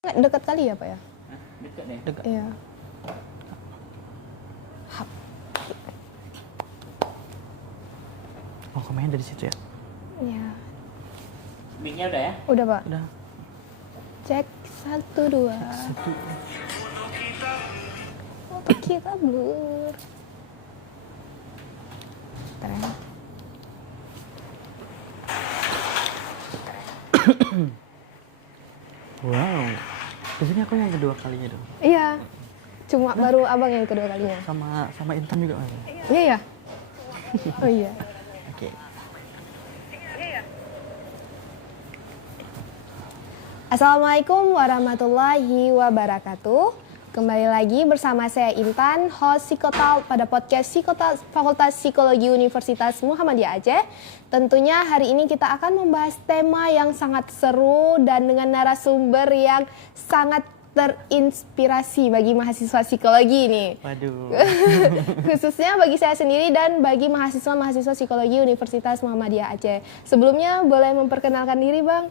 Dekat kali ya Pak ya? Dekat deh. Dekat. Iya. Hap. Oh, kameranya dari situ ya? Iya. Mic-nya udah ya? Udah Pak. Udah. Cek 1, 2. Satu. Foto kita blur. Keren. Wow. Di sini aku yang kedua kalinya dong. Iya. Cuma baru abang yang kedua kalinya. Sama Intan juga. Iya ya? Oh iya. Oke. Assalamualaikum warahmatullahi wabarakatuh. Kembali lagi bersama saya Intan, host Psikotalk pada podcast Psikotalk Fakultas Psikologi Universitas Muhammadiyah Aceh. Tentunya hari ini kita akan membahas tema yang sangat seru dan dengan narasumber yang sangat terinspirasi bagi mahasiswa psikologi nih. Waduh. Khususnya bagi saya sendiri dan bagi mahasiswa-mahasiswa psikologi Universitas Muhammadiyah Aceh. Sebelumnya boleh memperkenalkan diri Bang?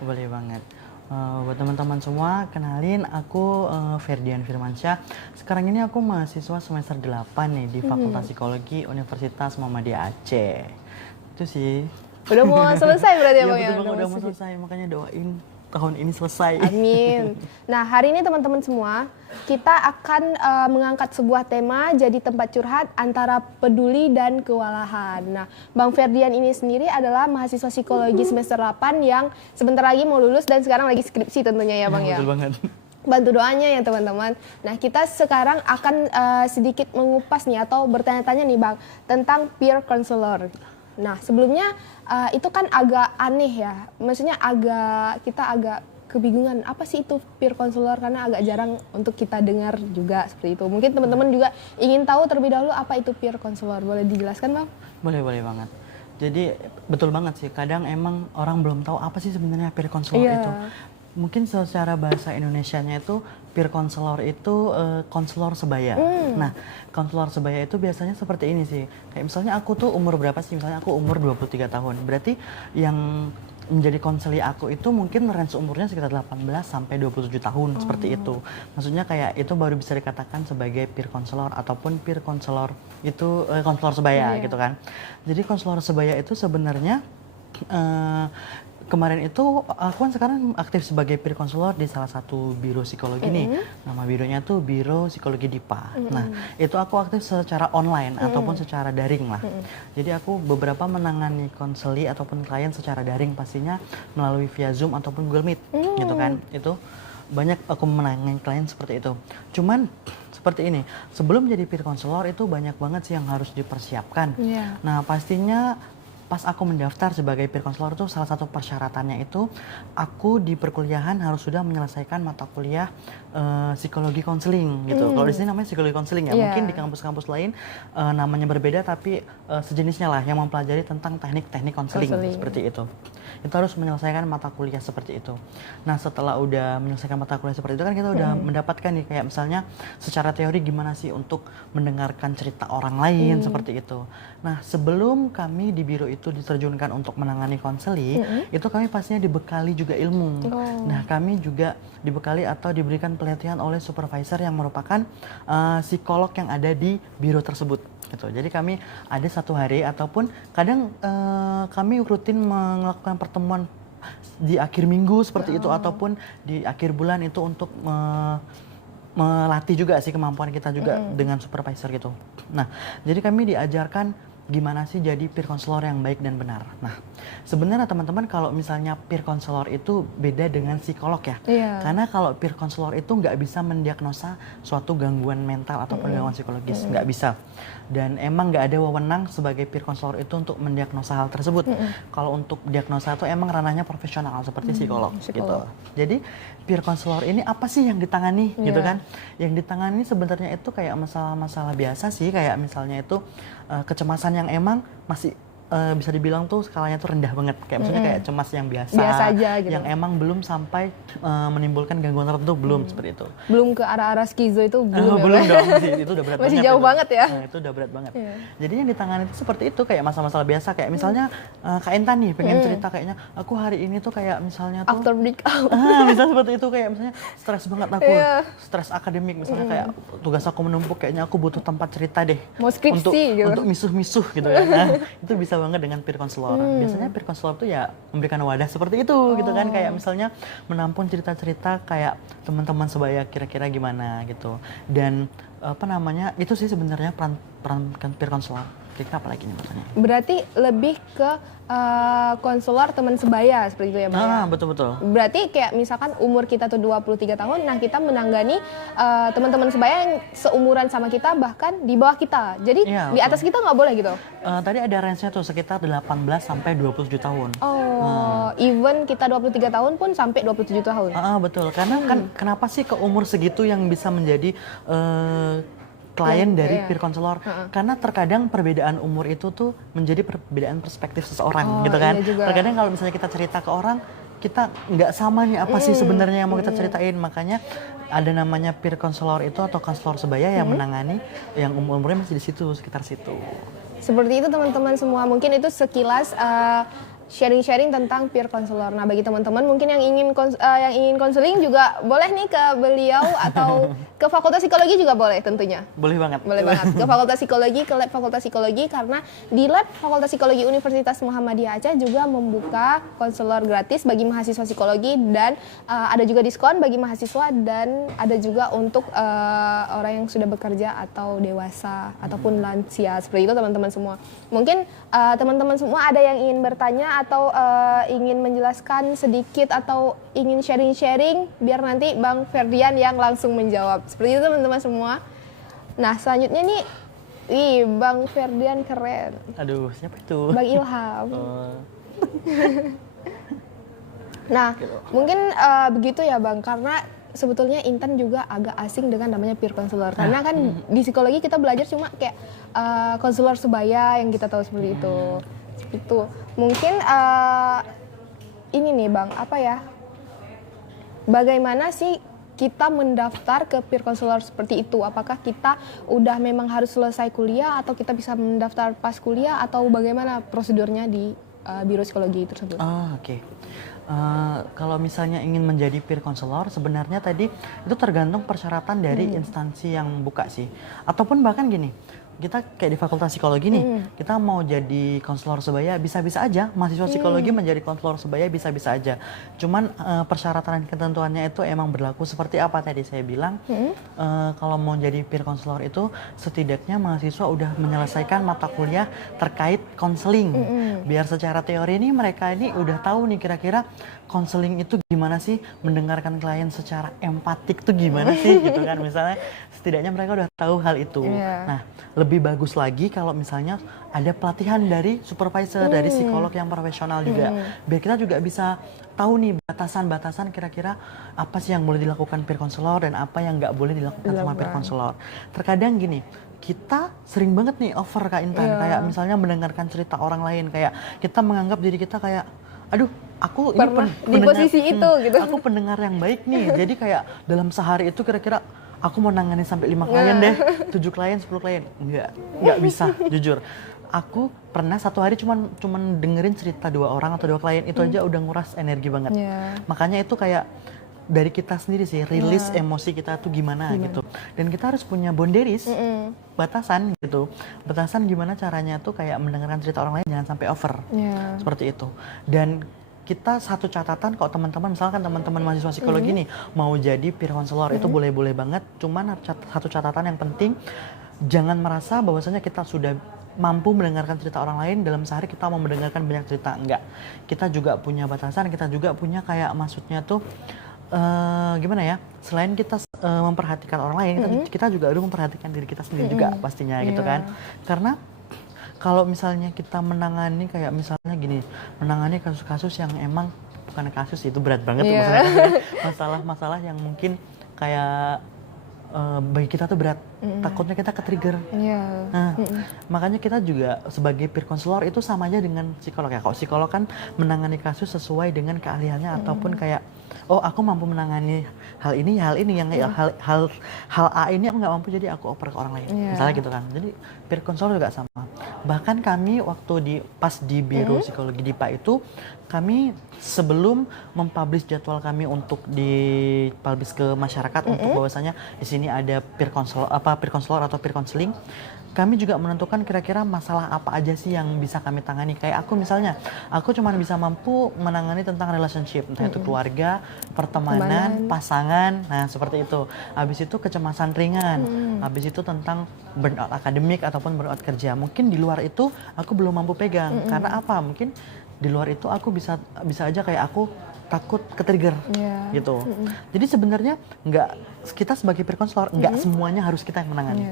Boleh banget. Buat teman-teman semua, kenalin aku Ferdian Firmansyah. Sekarang ini aku mahasiswa semester 8 nih di Fakultas Psikologi Universitas Muhammadiyah Aceh. Itu sih. Udah mau selesai berarti ya Iya Bang ya? betul banget, udah mau selesai, makanya doain tahun ini selesai. Amin. Nah, hari ini teman-teman semua, kita akan mengangkat sebuah tema jadi tempat curhat antara peduli dan kewalahan. Nah, Bang Ferdian ini sendiri adalah mahasiswa psikologi semester 8 yang sebentar lagi mau lulus dan sekarang lagi skripsi tentunya ya Bang ya. Betul banget. Bantu doanya ya teman-teman. Nah, kita sekarang akan sedikit mengupas nih atau bertanya-tanya nih Bang tentang peer counselor. Nah, sebelumnya itu kan agak aneh ya. Maksudnya kita agak kebingungan apa sih itu peer counselor karena agak jarang untuk kita dengar juga seperti itu. Mungkin teman-teman juga ingin tahu terlebih dahulu apa itu peer counselor. Boleh dijelaskan, Bang? Boleh banget. Jadi betul banget sih, kadang emang orang belum tahu apa sih sebenarnya peer counselor itu. Mungkin secara bahasa Indonesianya itu peer counselor itu konselor sebaya. Nah, konselor sebaya itu biasanya seperti ini sih. Kayak misalnya aku tuh umur berapa sih? Misalnya aku umur 23 tahun. Berarti yang menjadi konseli aku itu mungkin range umurnya sekitar 18 sampai 27 tahun seperti itu. Maksudnya kayak itu baru bisa dikatakan sebagai peer counselor ataupun peer counselor itu konselor sebaya gitu kan. Jadi konselor sebaya itu sebenarnya kemarin itu aku kan sekarang aktif sebagai peer counselor di salah satu biro psikologi nih. Nama bironya tuh Biro Psikologi Dipa. Nah, itu aku aktif secara online ataupun secara daring lah. Jadi aku beberapa menangani konseli ataupun klien secara daring pastinya melalui via Zoom ataupun Google Meet gitu kan. Itu banyak aku menangani klien seperti itu. Cuman seperti ini, sebelum jadi peer counselor itu banyak banget sih yang harus dipersiapkan. Nah, pastinya pas aku mendaftar sebagai peer counselor itu salah satu persyaratannya itu aku di perkuliahan harus sudah menyelesaikan mata kuliah psikologi konseling gitu. Kalau di sini namanya psikologi konseling ya. Mungkin di kampus-kampus lain namanya berbeda tapi sejenisnya lah yang mempelajari tentang teknik-teknik konseling seperti itu. Itu harus menyelesaikan mata kuliah seperti itu. Nah, setelah udah menyelesaikan mata kuliah seperti itu kan kita udah mendapatkan nih kayak misalnya secara teori gimana sih untuk mendengarkan cerita orang lain seperti itu. Nah, sebelum kami di biro itu diterjunkan untuk menangani konseli, itu kami pastinya dibekali juga ilmu. Nah, kami juga dibekali atau diberikan pelatihan oleh supervisor yang merupakan psikolog yang ada di biro tersebut. Gitu. Jadi kami ada satu hari ataupun kadang kami rutin melakukan pertemuan di akhir minggu seperti itu ataupun di akhir bulan itu untuk melatih juga sih kemampuan kita juga dengan supervisor gitu. Nah, jadi kami diajarkan gimana sih jadi peer counselor yang baik dan benar. Nah, sebenarnya teman-teman kalau misalnya peer counselor itu beda dengan psikolog ya. Karena kalau peer counselor itu nggak bisa mendiagnosa suatu gangguan mental atau gangguan psikologis, nggak bisa. Dan emang nggak ada wewenang sebagai peer counselor itu untuk mendiagnosa hal tersebut. Kalau untuk diagnosa itu emang ranahnya profesional seperti psikolog gitu. Jadi peer counselor ini apa sih yang ditangani gitu kan? Yang ditangani sebenarnya itu kayak masalah-masalah biasa sih, kayak misalnya itu kecemasan yang emang masih bisa dibilang tuh skalanya tuh rendah banget, kayak maksudnya kayak cemas yang biasa aja gitu. yang emang belum sampai menimbulkan gangguan tertentu, belum seperti itu. Belum ke arah-arah skizo itu belum. Belum dong, itu udah berat Masih banget. jauh banget ya. Itu udah berat banget. Jadi yang ditangani itu seperti itu, kayak masalah-masalah biasa, kayak misalnya Kak Intan nih pengen cerita kayaknya aku hari ini tuh kayak misalnya tuh After breakout. misalnya seperti itu, kayak misalnya stres banget aku, stres akademik misalnya, kayak tugas aku menumpuk, kayaknya aku butuh tempat cerita deh. Mau skripsi gitu. Untuk misuh-misuh gitu kan. Nah, itu bisa banget dengan peer counselor. Biasanya peer counselor tuh ya memberikan wadah seperti itu gitu kan, kayak misalnya menampung cerita-cerita kayak teman-teman sebaya kira-kira gimana gitu. Dan apa namanya, itu sih sebenarnya peran peer counselor. Kira apa lagi nih maksudnya? Berarti lebih ke konselor teman sebaya seperti itu ya Bang? Ah, betul-betul. Berarti kayak misalkan umur kita tuh 23 tahun, nah kita menangani teman-teman sebaya yang seumuran sama kita, bahkan di bawah kita. Jadi Iya, di atas kita nggak boleh gitu? Tadi ada range-nya tuh sekitar 18 sampai 27 tahun. Oh, even kita 23 tahun pun sampai 27 tahun? Betul, karena kan kenapa sih ke umur segitu yang bisa menjadi klien dari peer counselor? Karena terkadang perbedaan umur itu tuh menjadi perbedaan perspektif seseorang gitu kan. Iya juga. Terkadang kalau misalnya kita cerita ke orang, kita nggak sama nih apa sih sebenarnya yang mau kita ceritain. Makanya ada namanya peer counselor itu atau counselor sebaya yang menangani yang umurnya masih di situ, sekitar situ. Seperti itu teman-teman semua, mungkin itu sekilas sharing-sharing tentang peer counselor. Nah, bagi teman-teman mungkin yang ingin konseling juga boleh nih ke beliau atau ke Fakultas Psikologi juga boleh tentunya. Boleh banget. Boleh banget. Ke Fakultas Psikologi, ke lab Fakultas Psikologi, karena di lab Fakultas Psikologi Universitas Muhammadiyah Aceh juga membuka konselor gratis bagi mahasiswa psikologi, dan ada juga diskon bagi mahasiswa, dan ada juga untuk orang yang sudah bekerja atau dewasa ataupun lansia. Seperti itu teman-teman semua. Mungkin teman-teman semua ada yang ingin bertanya atau ingin menjelaskan sedikit atau ingin sharing-sharing, biar nanti Bang Ferdian yang langsung menjawab. Seperti itu teman-teman semua. Nah, selanjutnya nih, Bang Ferdian keren. Aduh, siapa itu? Bang Ilham. Nah, mungkin begitu ya Bang, karena sebetulnya Intan juga agak asing dengan namanya peer counselor. Karena kan di psikologi kita belajar cuma kayak konselor sebaya yang kita tahu seperti itu. Itu mungkin ini nih Bang, apa ya? Bagaimana sih kita mendaftar ke peer counselor seperti itu? Apakah kita udah memang harus selesai kuliah atau kita bisa mendaftar pas kuliah, atau bagaimana prosedurnya di biro psikologi tersebut? Oke. Kalau misalnya ingin menjadi peer counselor, sebenarnya tadi itu tergantung persyaratan dari instansi yang buka sih. Ataupun bahkan gini, kita kayak di Fakultas Psikologi nih, kita mau jadi konselor sebaya bisa-bisa aja, mahasiswa psikologi menjadi konselor sebaya bisa-bisa aja. Cuman persyaratan dan ketentuannya itu emang berlaku seperti apa tadi saya bilang. Kalau mau jadi peer counselor itu setidaknya mahasiswa udah menyelesaikan mata kuliah terkait konseling. Biar secara teori ini mereka ini udah tahu nih kira-kira konseling itu gimana sih, mendengarkan klien secara empatik tuh gimana sih gitu kan. Misalnya setidaknya mereka udah tahu hal itu. Nah, lebih bagus lagi kalau misalnya ada pelatihan dari supervisor, dari psikolog yang profesional juga. Biar kita juga bisa tahu nih batasan-batasan kira-kira apa sih yang boleh dilakukan peer counselor dan apa yang nggak boleh dilakukan sama peer counselor. Terkadang gini, kita sering banget nih over Kak Intan, kayak misalnya mendengarkan cerita orang lain, kayak kita menganggap diri kita kayak, aduh, aku pernah ini di posisi itu gitu. Aku pendengar yang baik nih. Jadi kayak dalam sehari itu kira-kira aku mau nanganin sampai 5 klien deh, 7 klien, 10 klien. Enggak bisa, jujur. Aku pernah satu hari cuman dengerin cerita 2 orang atau 2 klien, itu aja udah nguras energi banget. Makanya itu kayak dari kita sendiri sih, rilis emosi kita tuh gimana gitu. Dan kita harus punya boundaries, batasan gitu. Batasan gimana caranya tuh kayak mendengarkan cerita orang lain jangan sampai over. Seperti itu. Dan kita satu catatan, kalau teman-teman misalkan teman-teman mahasiswa psikologi nih mau jadi peer counselor itu boleh-boleh banget. Cuman satu catatan yang penting, jangan merasa bahwasanya kita sudah mampu mendengarkan cerita orang lain dalam sehari kita mau mendengarkan banyak cerita. Enggak. Kita juga punya batasan, kita juga punya kayak maksudnya tuh gimana ya, selain kita memperhatikan orang lain, kita juga harus memperhatikan diri kita sendiri juga pastinya gitu kan. Karena kalau misalnya kita menangani kayak misalnya gini, menangani kasus-kasus yang emang bukan kasus, itu berat banget masalah-masalah yang mungkin kayak bagi kita tuh berat. takutnya kita ke-trigger. Iya. Nah, makanya kita juga sebagai peer counselor itu sama aja dengan psikolog ya. Kalau psikolog kan menangani kasus sesuai dengan keahliannya ataupun kayak, oh aku mampu menangani hal ini yang hal A ini aku nggak mampu jadi aku oper ke orang lain. Misalnya gitu kan. Jadi peer counselor juga sama. Bahkan kami waktu pas di biro psikologi DIPA itu kami sebelum mempublish jadwal kami untuk dipublish ke masyarakat untuk bahwasanya di sini ada peer counselor atau peer counseling, kami juga menentukan kira-kira masalah apa aja sih yang bisa kami tangani. Kayak aku misalnya, aku cuma bisa mampu menangani tentang relationship, entah itu keluarga, pertemanan, pasangan, nah seperti itu. Habis itu kecemasan ringan, habis itu tentang burnout akademik ataupun burnout kerja. Mungkin di luar itu aku belum mampu pegang, karena apa? Mungkin di luar itu aku bisa aja kayak aku takut ke-trigger gitu. Jadi sebenarnya kita sebagai peer counselor nggak semuanya harus kita yang menangani.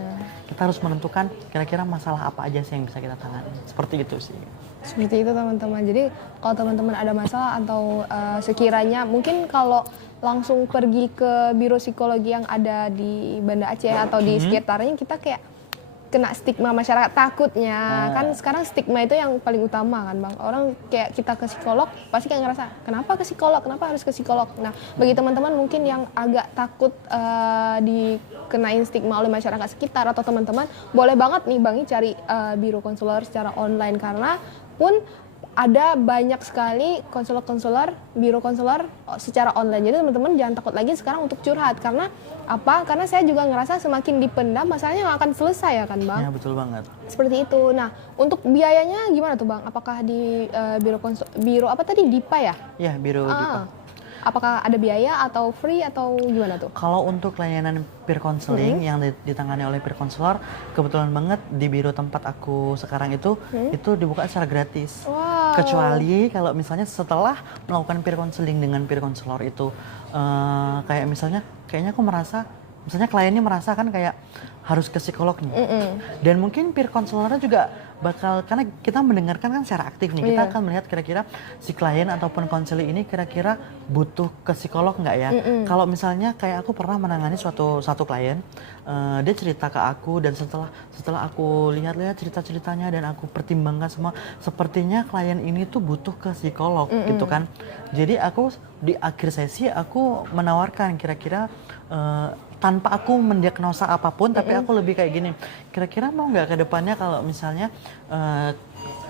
Kita harus menentukan kira-kira masalah apa aja sih yang bisa kita tangani. Seperti itu sih. Seperti itu teman-teman. Jadi kalau teman-teman ada masalah atau sekiranya mungkin kalau langsung pergi ke biro psikologi yang ada di Banda Aceh atau di sekitarnya, kita kayak kena stigma masyarakat, takutnya kan sekarang stigma itu yang paling utama kan Bang. Orang kayak kita ke psikolog pasti kayak ngerasa kenapa ke psikolog, kenapa harus ke psikolog. Nah bagi teman-teman mungkin yang agak takut dikenain stigma oleh masyarakat sekitar atau teman-teman, boleh banget nih Bang cari biro konselor secara online, karena pun ada banyak sekali konselor-konselor, biro konselor secara online. Jadi teman-teman jangan takut lagi sekarang untuk curhat. Karena apa? Karena saya juga ngerasa semakin dipendam masalahnya nggak akan selesai ya kan Bang? Ya betul banget. Seperti itu. Nah untuk biayanya gimana tuh Bang? Apakah di biro apa tadi, DIPA ya? Ya biro DIPA. Apakah ada biaya atau free atau gimana tuh? Kalau untuk layanan peer counseling yang ditangani oleh peer counselor, kebetulan banget di biro tempat aku sekarang itu dibuka secara gratis. Wow. Kecuali kalau misalnya setelah melakukan peer counseling dengan peer counselor itu, kayak misalnya, kayaknya aku merasa, misalnya kliennya merasa kan kayak harus ke psikolog nih. Dan mungkin peer counselornya juga bakal, karena kita mendengarkan kan secara aktif nih, kita akan melihat kira-kira si klien ataupun konseling ini kira-kira butuh ke psikolog nggak ya. Kalau misalnya kayak aku pernah menangani satu klien, dia cerita ke aku, dan setelah aku lihat-lihat cerita-ceritanya dan aku pertimbangkan semua, sepertinya klien ini tuh butuh ke psikolog gitu kan. Jadi aku di akhir sesi aku menawarkan kira-kira tanpa aku mendiagnosa apapun, tapi aku lebih kayak gini, kira-kira mau nggak ke depannya kalau misalnya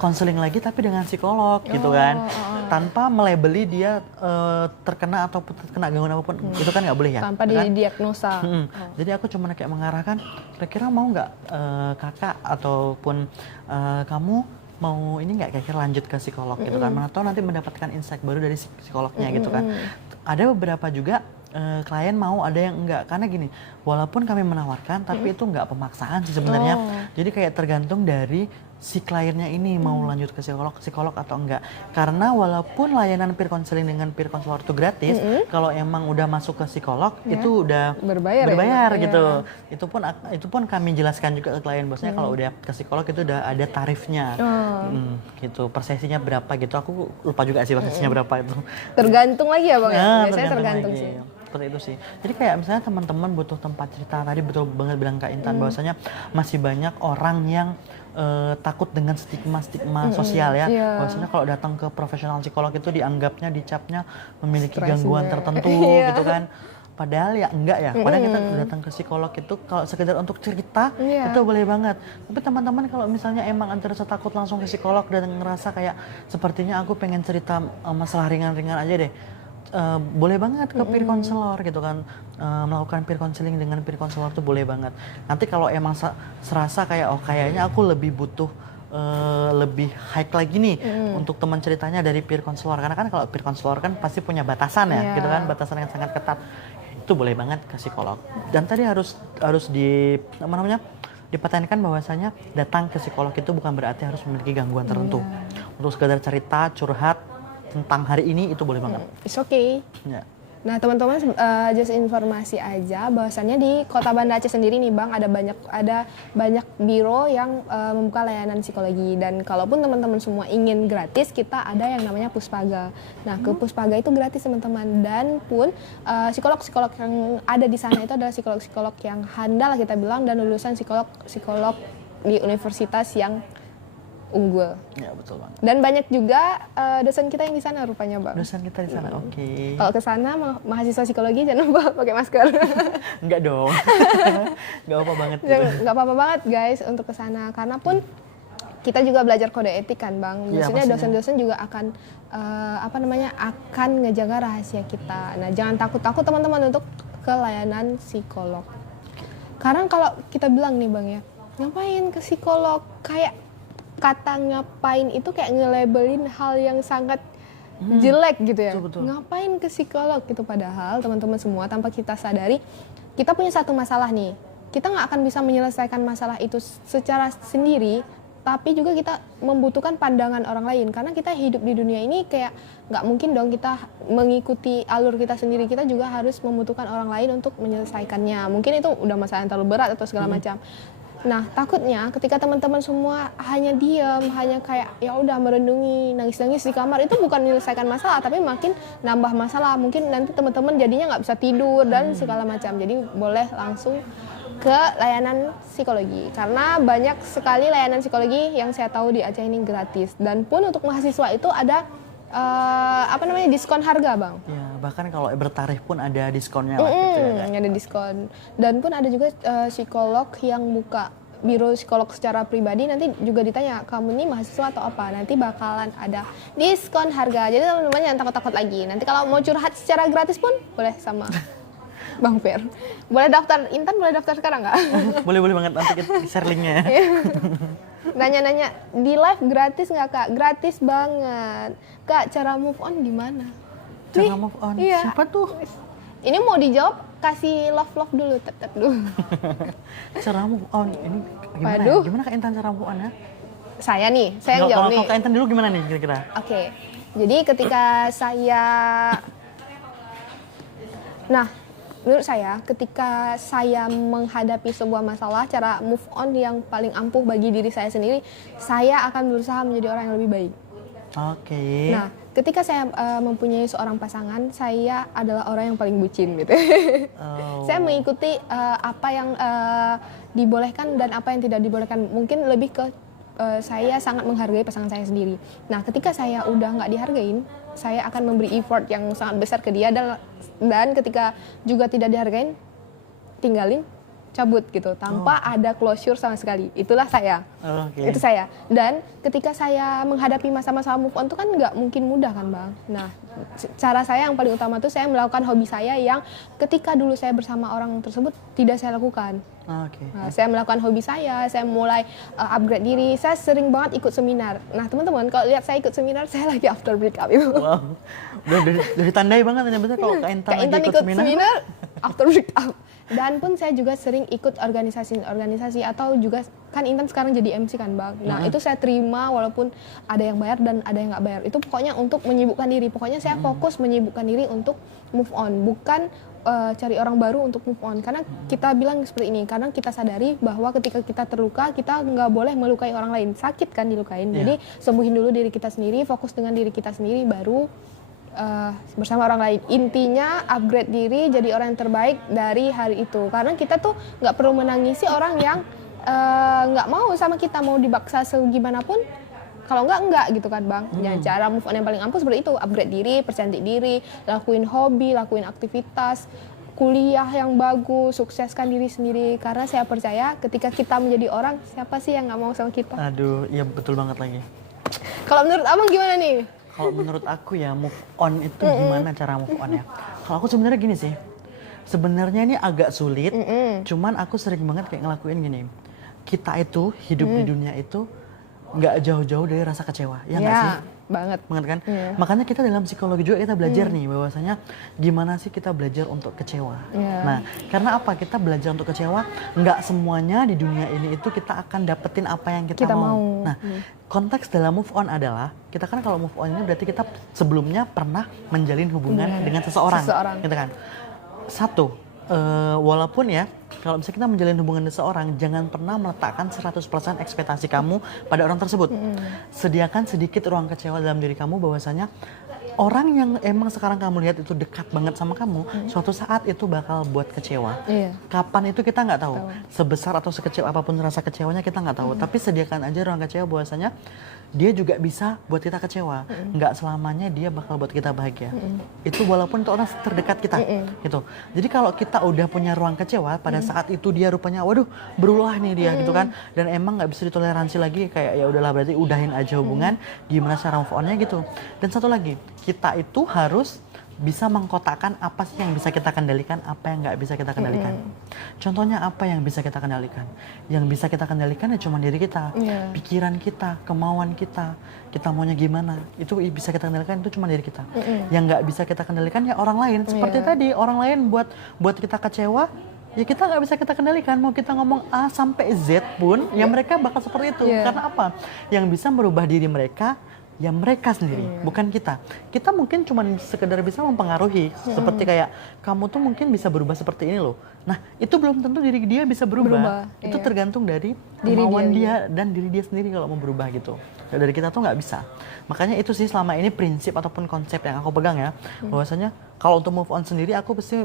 konseling lagi tapi dengan psikolog gitu kan, tanpa melabeli dia terkena ataupun terkena gangguan apapun, itu kan nggak boleh ya, tanpa kan? didiagnosa. Jadi aku cuma kayak mengarahkan, kira-kira mau nggak kakak ataupun kamu mau ini nggak kira-kira lanjut ke psikolog gitu kan, atau nanti mendapatkan insight baru dari psikolognya gitu kan. Ada beberapa juga klien mau, ada yang enggak, karena gini, walaupun kami menawarkan tapi itu enggak pemaksaan sih sebenarnya. Jadi kayak tergantung dari si kliennya ini mau lanjut ke psikolog atau enggak. Karena walaupun layanan peer counseling dengan peer counselor itu gratis, kalau emang udah masuk ke psikolog itu udah berbayar gitu. Itu pun kami jelaskan juga ke klien, bosnya kalau udah ke psikolog itu udah ada tarifnya. Gitu, per sesinya berapa gitu. Aku lupa juga sih per sesinya berapa itu. Tergantung lagi ya Bang ya. Biasanya tergantung lagi. sih. Seperti itu sih. Jadi kayak misalnya teman-teman butuh tempat cerita, tadi betul banget bilang Kak Intan, bahwasanya masih banyak orang yang takut dengan stigma sosial ya. Bahwasanya kalau datang ke profesional psikolog itu dianggapnya, dicapnya memiliki gangguan tertentu gitu kan. Padahal ya enggak ya. Padahal kita datang ke psikolog itu kalau sekedar untuk cerita itu boleh banget. Tapi teman-teman kalau misalnya emang antara takut langsung ke psikolog dan ngerasa kayak sepertinya aku pengen cerita masalah ringan-ringan aja deh, boleh banget ke peer counselor gitu kan, melakukan peer counseling dengan peer counselor tuh boleh banget. Nanti kalau emang serasa kayak kayaknya aku lebih butuh lebih high lagi nih untuk teman ceritanya dari peer counselor, karena kan kalau peer counselor kan pasti punya batasan ya gitu kan, batasan yang sangat ketat, itu boleh banget ke psikolog. Dan tadi harus dipatenkan bahwasanya datang ke psikolog itu bukan berarti harus memiliki gangguan tertentu. Untuk sekedar cerita, curhat tentang hari ini itu boleh banget. It's okay. Ya. Nah teman-teman just informasi aja bahwasannya di Kota Banda Aceh sendiri nih Bang ada banyak biro yang membuka layanan psikologi, dan kalaupun teman-teman semua ingin gratis, kita ada yang namanya Puspaga. Nah ke Puspaga itu gratis teman-teman, dan pun psikolog-psikolog yang ada di sana itu adalah psikolog-psikolog yang handal kita bilang, dan lulusan psikolog di universitas yang unggul. Ya betul Bang. Dan banyak juga dosen kita yang di sana rupanya Bang. Dosen kita di sana, oke. Kalau ke sana mahasiswa psikologi jangan lupa pakai masker. Enggak dong. Enggak apa banget gitu. Nggak apa-apa banget guys untuk ke sana, karena pun kita juga belajar kode etik kan Bang. Iya, Maksudnya pastinya. dosen-dosen juga akan akan ngejaga rahasia kita. Nah, jangan takut-takut teman-teman untuk ke layanan psikolog. Karena kalau kita bilang nih Bang ya, ngapain ke psikolog? Kayak kata ngapain itu kayak nge-labelin hal yang sangat jelek gitu ya. Betul. Ngapain ke psikolog gitu, padahal teman-teman semua tanpa kita sadari kita punya satu masalah nih. Kita nggak akan bisa menyelesaikan masalah itu secara sendiri, tapi juga kita membutuhkan pandangan orang lain, karena kita hidup di dunia ini kayak nggak mungkin dong kita mengikuti alur kita sendiri. Kita juga harus membutuhkan orang lain untuk menyelesaikannya. Mungkin itu udah masalah yang terlalu berat atau segala macam. Nah, takutnya ketika teman-teman semua hanya diam, hanya kayak ya udah merenungi, nangis-nangis di kamar, itu bukan menyelesaikan masalah, tapi makin nambah masalah. Mungkin nanti teman-teman jadinya nggak bisa tidur dan segala macam. Jadi boleh langsung ke layanan psikologi, karena banyak sekali layanan psikologi yang saya tahu di Aceh ini gratis. Dan pun untuk mahasiswa itu ada diskon harga Bang. Ya, bahkan kalau bertarif pun ada diskonnya lah gitu ya kan. Ada diskon. Dan pun ada juga psikolog yang buka biro psikolog secara pribadi, nanti juga ditanya kamu ini mahasiswa atau apa, nanti bakalan ada diskon harga. Jadi teman-teman jangan takut-takut lagi. Nanti kalau mau curhat secara gratis pun boleh sama Bang Fer. Boleh daftar, Intan boleh daftar sekarang nggak? Boleh banget, nanti kita share linknya. Nanya-nanya di live gratis nggak Kak? Gratis banget. Kak, cara move on gimana? Cara Nih, move on, iya. siapa tuh? Ini mau dijawab, kasih love dulu, tap dulu. Cara move on, ini gimana? Waduh. Gimana Kak Intan cara move on ya? Saya nih, saya yang jawab nih. Kalau Kak Intan dulu gimana nih kira-kira? Oke, jadi ketika menurut saya, ketika saya menghadapi sebuah masalah, cara move on yang paling ampuh bagi diri saya sendiri, saya akan berusaha menjadi orang yang lebih baik. Oke. Nah, ketika saya mempunyai seorang pasangan, saya adalah orang yang paling bucin gitu. Oh. Saya mengikuti apa yang dibolehkan dan apa yang tidak dibolehkan. Mungkin lebih ke saya sangat menghargai pasangan saya sendiri. Nah, ketika saya udah nggak dihargain, saya akan memberi effort yang sangat besar ke dia, dan ketika juga tidak dihargain, tinggalin, cabut gitu, tanpa ada closure sama sekali. Itulah saya. Oke. Itu saya. Dan ketika saya menghadapi masa-masa move on itu kan nggak mungkin mudah kan Bang. Nah, cara saya yang paling utama itu saya melakukan hobi saya yang ketika dulu saya bersama orang tersebut tidak saya lakukan. Oke. Nah, saya melakukan hobi saya mulai upgrade diri. Saya sering banget ikut seminar. Nah, teman-teman kalau lihat saya ikut seminar, saya lagi after break up itu. Wow. Udah ditandai banget ternyata kalau Kak Intan lagi ikut seminar. After break up. Dan pun saya juga sering ikut organisasi atau juga kan Intan sekarang jadi MC kan Bang. Nah, itu saya terima walaupun ada yang bayar dan ada yang nggak bayar. Itu pokoknya untuk menyibukkan diri. Pokoknya saya fokus menyibukkan diri untuk move on, bukan cari orang baru untuk move on. Karena kita bilang seperti ini, karena kita sadari bahwa ketika kita terluka, kita nggak boleh melukai orang lain. Sakit kan dilukain. Jadi sembuhin dulu diri kita sendiri, fokus dengan diri kita sendiri, baru bersama orang lain. Intinya upgrade diri jadi orang yang terbaik dari hari itu. Karena kita tuh nggak perlu menangisi orang yang nggak mau sama kita, mau dibaksa segimanapun. Kalau enggak gitu kan Bang. Ya, cara move on yang paling ampuh seperti itu, upgrade diri, percantik diri, lakuin hobi, lakuin aktivitas, kuliah yang bagus, sukseskan diri sendiri. Karena saya percaya ketika kita menjadi orang, siapa sih yang nggak mau sama kita? Aduh, iya betul banget lagi. Kalau menurut Abang gimana nih? Kalau menurut aku ya move on itu gimana cara move on ya? Kalau aku sebenarnya gini sih, sebenarnya ini agak sulit, cuman aku sering banget kayak ngelakuin gini. Kita itu hidup di dunia itu nggak jauh-jauh dari rasa kecewa, ya nggak sih? Banget. Banget kan? Iya. Makanya kita dalam psikologi juga kita belajar nih bahwasanya gimana sih kita belajar untuk kecewa. Iya. Nah, karena apa? Kita belajar untuk kecewa, nggak semuanya di dunia ini itu kita akan dapetin apa yang kita mau. Nah, konteks dalam move on adalah kita kan kalau move on ini berarti kita sebelumnya pernah menjalin hubungan dengan seseorang. Gitu kan? Satu, walaupun ya kalau misalnya kita menjalin hubungan dengan seseorang, jangan pernah meletakkan 100% ekspektasi kamu pada orang tersebut. Sediakan sedikit ruang kecewa dalam diri kamu bahwasanya orang yang emang sekarang kamu lihat itu dekat banget sama kamu, suatu saat itu bakal buat kecewa. Kapan itu kita nggak tahu. Sebesar atau sekecil apapun rasa kecewanya kita nggak tahu. Tapi sediakan aja ruang kecewa bahwasanya dia juga bisa buat kita kecewa. Nggak selamanya dia bakal buat kita bahagia. Itu walaupun itu orang terdekat kita. Gitu. Jadi kalau kita udah punya ruang kecewa, pada saat itu dia rupanya, waduh berulah nih dia gitu kan. Dan emang nggak bisa ditoleransi lagi, kayak ya udahlah berarti udahin aja hubungan. Gimana cara move on-nya gitu. Dan satu lagi, kita itu harus bisa mengkotakkan apa sih yang bisa kita kendalikan, apa yang nggak bisa kita kendalikan. Contohnya apa yang bisa kita kendalikan? Yang bisa kita kendalikan ya cuma diri kita, pikiran kita, kemauan kita maunya gimana, itu bisa kita kendalikan itu cuma diri kita. Yang nggak bisa kita kendalikan ya orang lain. Seperti tadi orang lain buat kita kecewa, ya kita nggak bisa kita kendalikan. Mau kita ngomong A sampai Z pun, ya mereka bakal seperti itu. Karena apa? Yang bisa merubah diri mereka ya mereka sendiri, bukan kita. Kita mungkin cuma sekedar bisa mempengaruhi, seperti kayak kamu tuh mungkin bisa berubah seperti ini loh. Nah, itu belum tentu diri dia bisa berubah. Itu tergantung dari kemauan dia dan diri dia sendiri kalau mau berubah gitu. Dari kita tuh nggak bisa. Makanya itu sih selama ini prinsip ataupun konsep yang aku pegang ya, bahwasanya kalau untuk move on sendiri aku pasti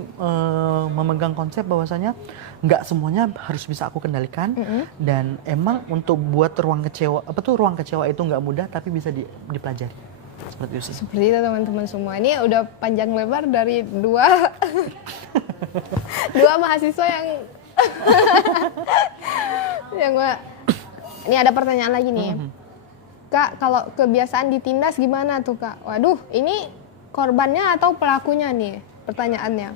memegang konsep bahwasanya nggak semuanya harus bisa aku kendalikan, dan emang untuk buat ruang kecewa itu nggak mudah, tapi bisa dipelajari. Seperti itu sih. Seperti itu teman-teman semua. Ini udah panjang lebar dari dua mahasiswa yang ini ada pertanyaan lagi nih. Kak, kalau kebiasaan ditindas gimana tuh Kak? Waduh, ini korbannya atau pelakunya nih pertanyaannya.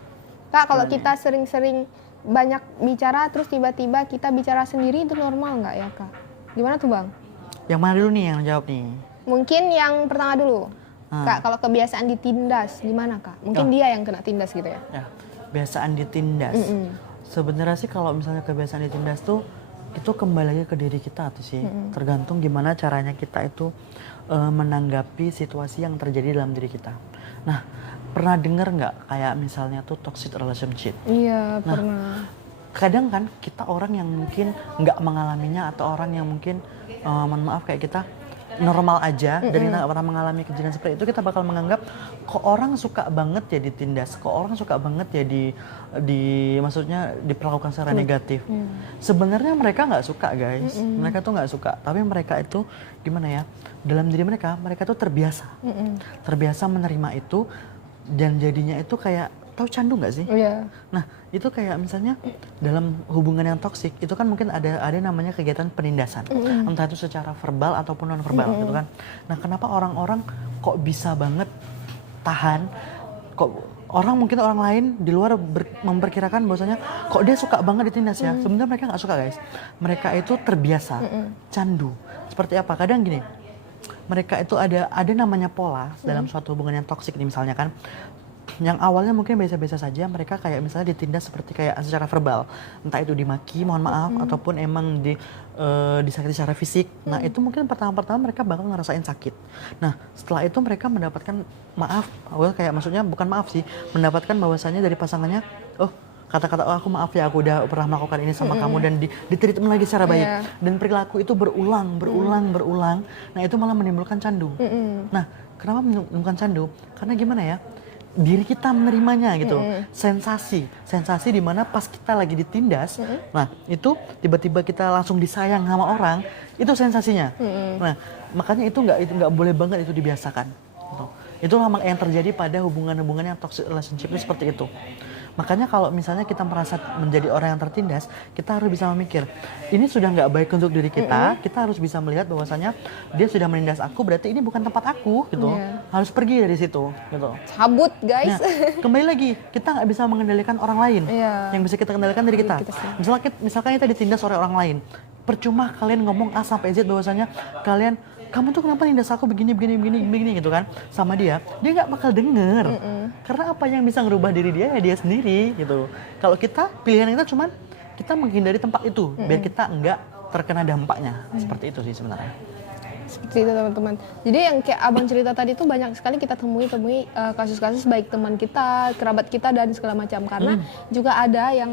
Kak, kalau kita sering-sering banyak bicara terus tiba-tiba kita bicara sendiri itu normal nggak ya Kak? Gimana tuh Bang? Yang mana dulu nih yang jawab nih? Mungkin yang pertama dulu. Kak, kalau kebiasaan ditindas gimana Kak? Mungkin dia yang kena tindas gitu ya? Ya, kebiasaan ditindas. Sebenarnya sih kalau misalnya kebiasaan ditindas tuh itu kembali lagi ke diri kita tuh sih. Tergantung gimana caranya kita itu menanggapi situasi yang terjadi dalam diri kita. Nah, pernah denger nggak kayak misalnya tuh toxic relationship? Iya, pernah. Kadang kan kita orang yang mungkin nggak mengalaminya atau orang yang mungkin mohon maaf kayak kita normal aja dan kita nggak pernah mengalami kejadian seperti itu, kita bakal menganggap kok orang suka banget ya ditindas, kok orang suka banget ya maksudnya diperlakukan secara negatif. Sebenarnya mereka nggak suka guys, mereka tuh nggak suka, tapi mereka itu gimana ya, dalam diri mereka tuh terbiasa menerima itu, dan jadinya itu kayak tahu candu nggak sih? Iya. Nah itu kayak misalnya dalam hubungan yang toksik itu kan mungkin ada namanya kegiatan penindasan, entah itu secara verbal ataupun non verbal gitu kan. Nah kenapa orang-orang kok bisa banget tahan, kok mungkin orang lain di luar memperkirakan bahwasanya kok dia suka banget ditindas ya, sebenarnya mereka nggak suka guys, mereka itu terbiasa candu. Seperti apa? Kadang gini, mereka itu ada namanya pola dalam suatu hubungan yang toksik nih, misalnya kan yang awalnya mungkin biasa-biasa saja, mereka kayak misalnya ditindas seperti kayak secara verbal, entah itu dimaki, mohon maaf, ataupun emang disakiti secara fisik. Nah itu mungkin pertama-pertama mereka bakal ngerasain sakit. Nah setelah itu mereka mendapatkan maaf, kayak maksudnya bukan maaf sih, mendapatkan bahwasannya dari pasangannya, oh kata-kata oh, aku maaf ya, aku udah pernah melakukan ini sama kamu, dan ditreatment lagi secara baik. Dan perilaku itu berulang. Nah itu malah menimbulkan candu. Nah kenapa menimbulkan candu? Karena gimana ya, diri kita menerimanya gitu, sensasi di mana pas kita lagi ditindas, nah itu tiba-tiba kita langsung disayang sama orang, itu sensasinya. Nah makanya itu nggak boleh banget itu dibiasakan. Gitu. Itulah yang terjadi pada hubungan-hubungan yang toxic relationship itu seperti itu. Makanya kalau misalnya kita merasa menjadi orang yang tertindas, kita harus bisa memikir, ini sudah nggak baik untuk diri kita, kita harus bisa melihat bahwasanya dia sudah menindas aku, berarti ini bukan tempat aku, gitu. Harus pergi dari situ, gitu. Cabut, guys. Nah, kembali lagi, kita nggak bisa mengendalikan orang lain. Yang bisa kita kendalikan diri kita. Misalkan kita ditindas oleh orang lain, percuma kalian ngomong A sampai Z bahwasanya kamu tuh kenapa nindas aku begini gitu kan sama dia nggak bakal denger. Karena apa yang bisa ngerubah diri dia ya dia sendiri gitu. Kalau kita pilihan kita cuman kita menghindari tempat itu biar kita nggak terkena dampaknya. Seperti itu sih sebenarnya. Seperti itu teman-teman. Jadi yang kayak abang cerita tadi itu banyak sekali kita temui kasus-kasus baik teman kita, kerabat kita dan segala macam. Karena juga ada yang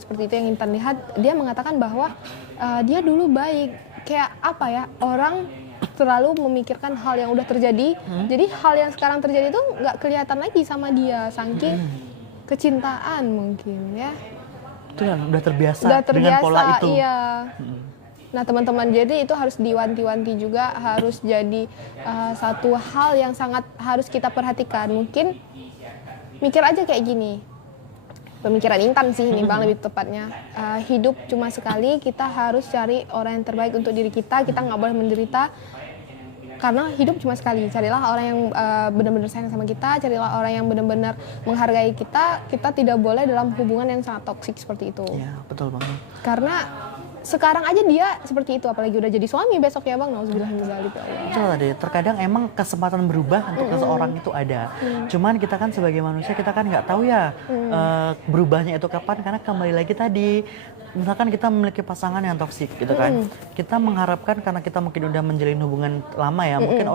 seperti itu yang Intan lihat, dia mengatakan bahwa dia dulu baik. Kayak apa ya, orang terlalu memikirkan hal yang udah terjadi. Jadi hal yang sekarang terjadi itu nggak kelihatan lagi sama dia, saking kecintaan mungkin ya. Itu kan udah terbiasa dengan pola itu. Iya. Nah teman-teman, jadi itu harus diwanti-wanti juga, harus jadi satu hal yang sangat harus kita perhatikan. Mungkin mikir aja kayak gini, pemikiran Intan sih ini Bang lebih tepatnya. Hidup cuma sekali, kita harus cari orang yang terbaik untuk diri kita nggak boleh menderita. Karena hidup cuma sekali, carilah orang yang benar-benar sayang sama kita, carilah orang yang benar-benar menghargai kita tidak boleh dalam hubungan yang sangat toksik seperti itu. Iya, betul banget. Karena sekarang aja dia seperti itu, apalagi udah jadi suami besok ya Bang, nauzubillah min dzalik ya Allah. Betul tadi, terkadang emang kesempatan berubah untuk seseorang itu ada. Cuman kita kan sebagai manusia, kita kan nggak tahu ya berubahnya itu kapan, karena kembali lagi tadi, misalkan kita memiliki pasangan yang toksik gitu kan. Kita mengharapkan karena kita mungkin udah menjalin hubungan lama ya, mungkin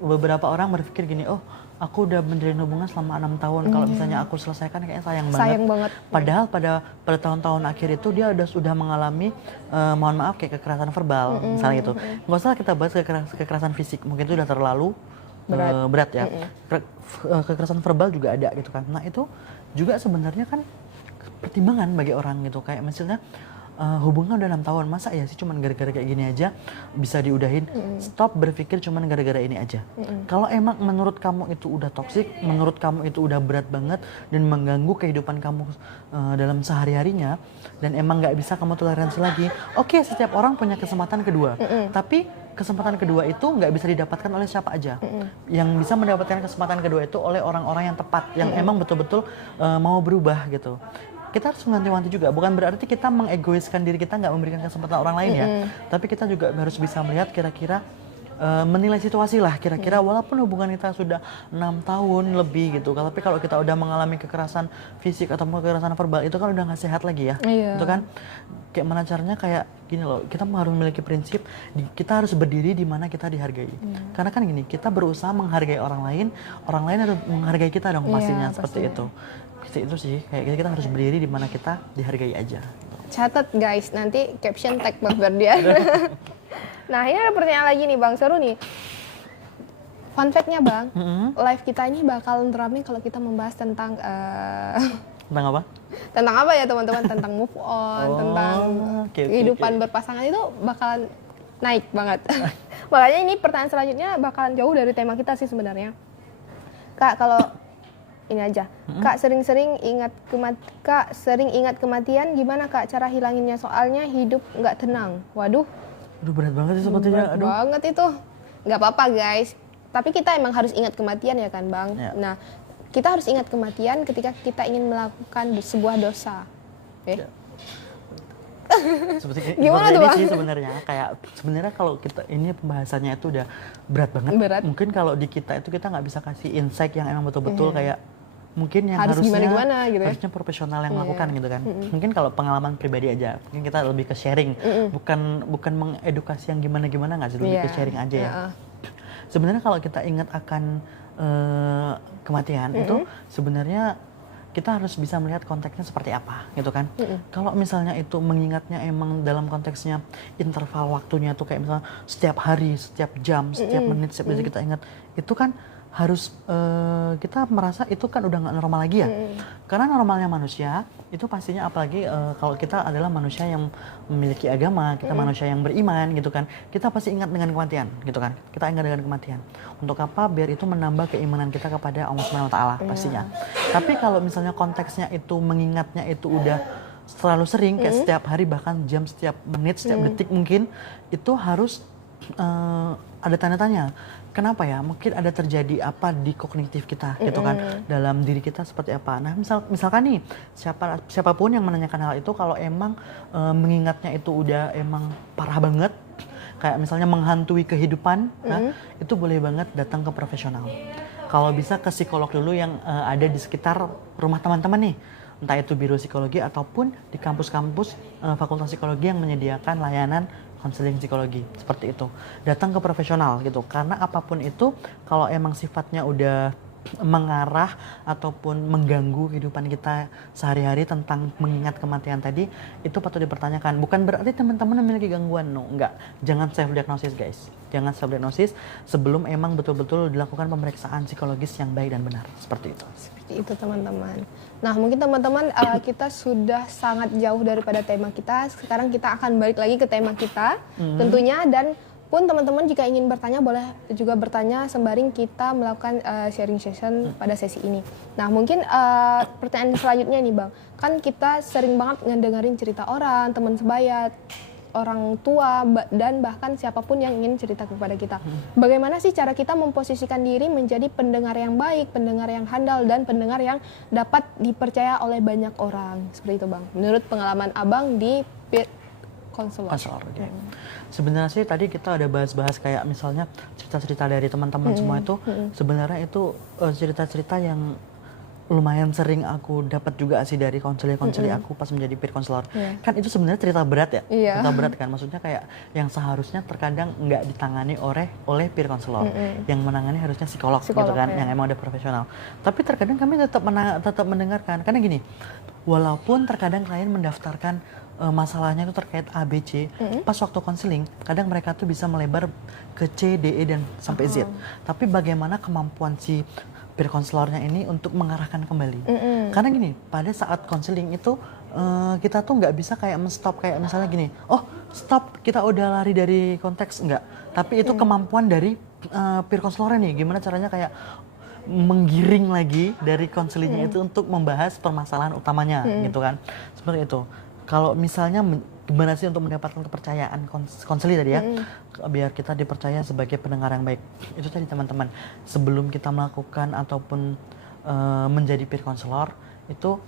beberapa orang berpikir gini, oh aku udah menjalin hubungan selama 6 tahun, kalau misalnya aku selesaikan kayaknya sayang banget. Padahal pada tahun-tahun akhir itu dia sudah mengalami mohon maaf kayak kekerasan verbal misalnya gitu. Nggak usah kita bahas kekerasan fisik, mungkin itu udah terlalu berat ya. Kekerasan verbal juga ada gitu kan. Nah itu juga sebenarnya kan pertimbangan bagi orang gitu, kayak misalnya hubungan udah 6 tahun, masa ya sih cuman gara-gara kayak gini aja bisa diudahin. Stop berpikir cuman gara-gara ini aja. Kalau emang menurut kamu itu udah toksik, menurut kamu itu udah berat banget dan mengganggu kehidupan kamu dalam sehari-harinya, dan emang nggak bisa kamu toleransi lagi, oke, setiap orang punya kesempatan kedua. Tapi kesempatan kedua itu nggak bisa didapatkan oleh siapa aja. Yang bisa mendapatkan kesempatan kedua itu oleh orang-orang yang tepat, yang emang betul-betul mau berubah gitu. Kita harus menganti-wanti juga, bukan berarti kita mengegoiskan diri kita nggak memberikan kesempatan orang lain ya, tapi kita juga harus bisa melihat kira-kira menilai situasi lah, kira-kira walaupun hubungan kita sudah 6 tahun lebih gitu, tapi kalau kita udah mengalami kekerasan fisik atau kekerasan verbal itu kan udah nggak sehat lagi ya. Itu kan kayak mana caranya, kayak gini loh, kita harus memiliki prinsip, kita harus berdiri di mana kita dihargai. Karena kan gini, kita berusaha menghargai orang lain harus menghargai kita dong pastinya, seperti itu. Itu sih, kayak kita harus berdiri di mana kita dihargai aja. Catat guys, nanti caption tag Bang Ferdian. Nah ini ada pertanyaan lagi nih Bang, seru nih. Fun fact-nya Bang, live kita ini bakalan ramai kalau kita membahas tentang Tentang apa? Tentang apa ya teman-teman? Tentang move on, tentang kehidupan berpasangan itu bakalan naik banget. Makanya ini pertanyaan selanjutnya bakalan jauh dari tema kita sih sebenarnya. Kak, kalau ini aja, Kak sering ingat kematian, gimana Kak cara hilanginnya? Soalnya hidup nggak tenang. Waduh. Aduh, berat banget sih sepertinya. Berat banget itu. Nggak apa-apa guys. Tapi kita emang harus ingat kematian ya kan Bang. Ya. Nah, kita harus ingat kematian ketika kita ingin melakukan sebuah dosa. Gimana tuh Bang? Sih sebenarnya kayak sebenarnya kalau kita ini pembahasannya itu udah berat banget. Mungkin kalau di kita itu kita nggak bisa kasih insight yang emang betul-betul kayak mungkin yang harusnya gitu ya? Harusnya profesional yang melakukan gitu kan. Mungkin kalau pengalaman pribadi aja, mungkin kita lebih ke sharing, bukan mengedukasi yang gimana-gimana, nggak sih, lebih ke sharing aja ya. Sebenarnya kalau kita ingat akan kematian itu sebenarnya kita harus bisa melihat konteksnya seperti apa gitu kan. Kalau misalnya itu mengingatnya emang dalam konteksnya interval waktunya tuh kayak misalnya setiap hari, setiap jam, setiap menit, setiap detik kita ingat, itu kan harus kita merasa itu kan udah nggak normal lagi ya. Karena normalnya manusia itu pastinya, apalagi kalau kita adalah manusia yang memiliki agama, kita manusia yang beriman gitu kan, kita pasti ingat dengan kematian gitu kan. Kita ingat dengan kematian. Untuk apa? Biar itu menambah keimanan kita kepada Allah Subhanahu wa taala pastinya. Tapi kalau misalnya konteksnya itu mengingatnya itu udah terlalu sering, kayak setiap hari, bahkan jam, setiap menit, setiap detik mungkin, itu harus ada tanda tanya. Kenapa ya? Mungkin ada terjadi apa di kognitif kita gitu kan, dalam diri kita seperti apa. Nah, misalkan nih siapapun yang menanyakan hal itu kalau emang mengingatnya itu udah emang parah banget, kayak misalnya menghantui kehidupan, nah itu boleh banget datang ke profesional. Kalau bisa ke psikolog dulu yang ada di sekitar rumah teman-teman nih. Entah itu biro psikologi ataupun di kampus-kampus fakultas psikologi yang menyediakan layanan konseling psikologi, seperti itu. Datang ke profesional gitu, karena apapun itu kalau emang sifatnya udah mengarah ataupun mengganggu kehidupan kita sehari-hari tentang mengingat kematian tadi, itu patut dipertanyakan. Bukan berarti teman-teman memiliki gangguan, no, enggak. Jangan self diagnosis guys, jangan self diagnosis sebelum emang betul-betul dilakukan pemeriksaan psikologis yang baik dan benar, seperti itu. Seperti itu teman-teman. Nah mungkin teman-teman kita sudah sangat jauh daripada tema kita. Sekarang kita akan balik lagi ke tema kita tentunya, dan pun teman-teman jika ingin bertanya boleh juga bertanya sembari kita melakukan sharing session pada sesi ini. Nah mungkin pertanyaan selanjutnya nih Bang, kan kita sering banget ngedengerin cerita orang, teman sebaya, orang tua, dan bahkan siapapun yang ingin cerita kepada kita. Bagaimana sih cara kita memposisikan diri menjadi pendengar yang baik, pendengar yang handal, dan pendengar yang dapat dipercaya oleh banyak orang? Seperti itu Bang, menurut pengalaman Abang di peer counselor. Okay. Sebenarnya sih tadi kita ada bahas-bahas kayak misalnya cerita-cerita dari teman-teman semua itu sebenarnya itu cerita-cerita yang lumayan sering aku dapat juga sih dari konselor-konselor aku pas menjadi peer counselor. Kan itu sebenarnya cerita berat ya, cerita berat kan, maksudnya kayak yang seharusnya terkadang nggak ditangani oleh peer counselor, yang menangani harusnya psikolog gitu kan, yang emang udah profesional. Tapi terkadang kami tetap mendengarkan, karena gini, walaupun terkadang klien mendaftarkan masalahnya itu terkait A, B, C, pas waktu konseling, kadang mereka tuh bisa melebar ke C, D, E, dan sampai Z. Tapi bagaimana kemampuan si peer counselornya ini untuk mengarahkan kembali. Karena gini, pada saat konseling itu kita tuh nggak bisa kayak men-stop, kayak misalnya gini, oh stop, kita udah lari dari konteks, enggak. Tapi itu kemampuan dari peer counselornya nih, gimana caranya kayak menggiring lagi dari konselingnya itu untuk membahas permasalahan utamanya gitu kan. Seperti itu. Kalau misalnya gimana sih untuk mendapatkan kepercayaan konseli tadi ya, biar kita dipercaya sebagai pendengar yang baik. Itu tadi teman-teman, sebelum kita melakukan ataupun menjadi peer counselor itu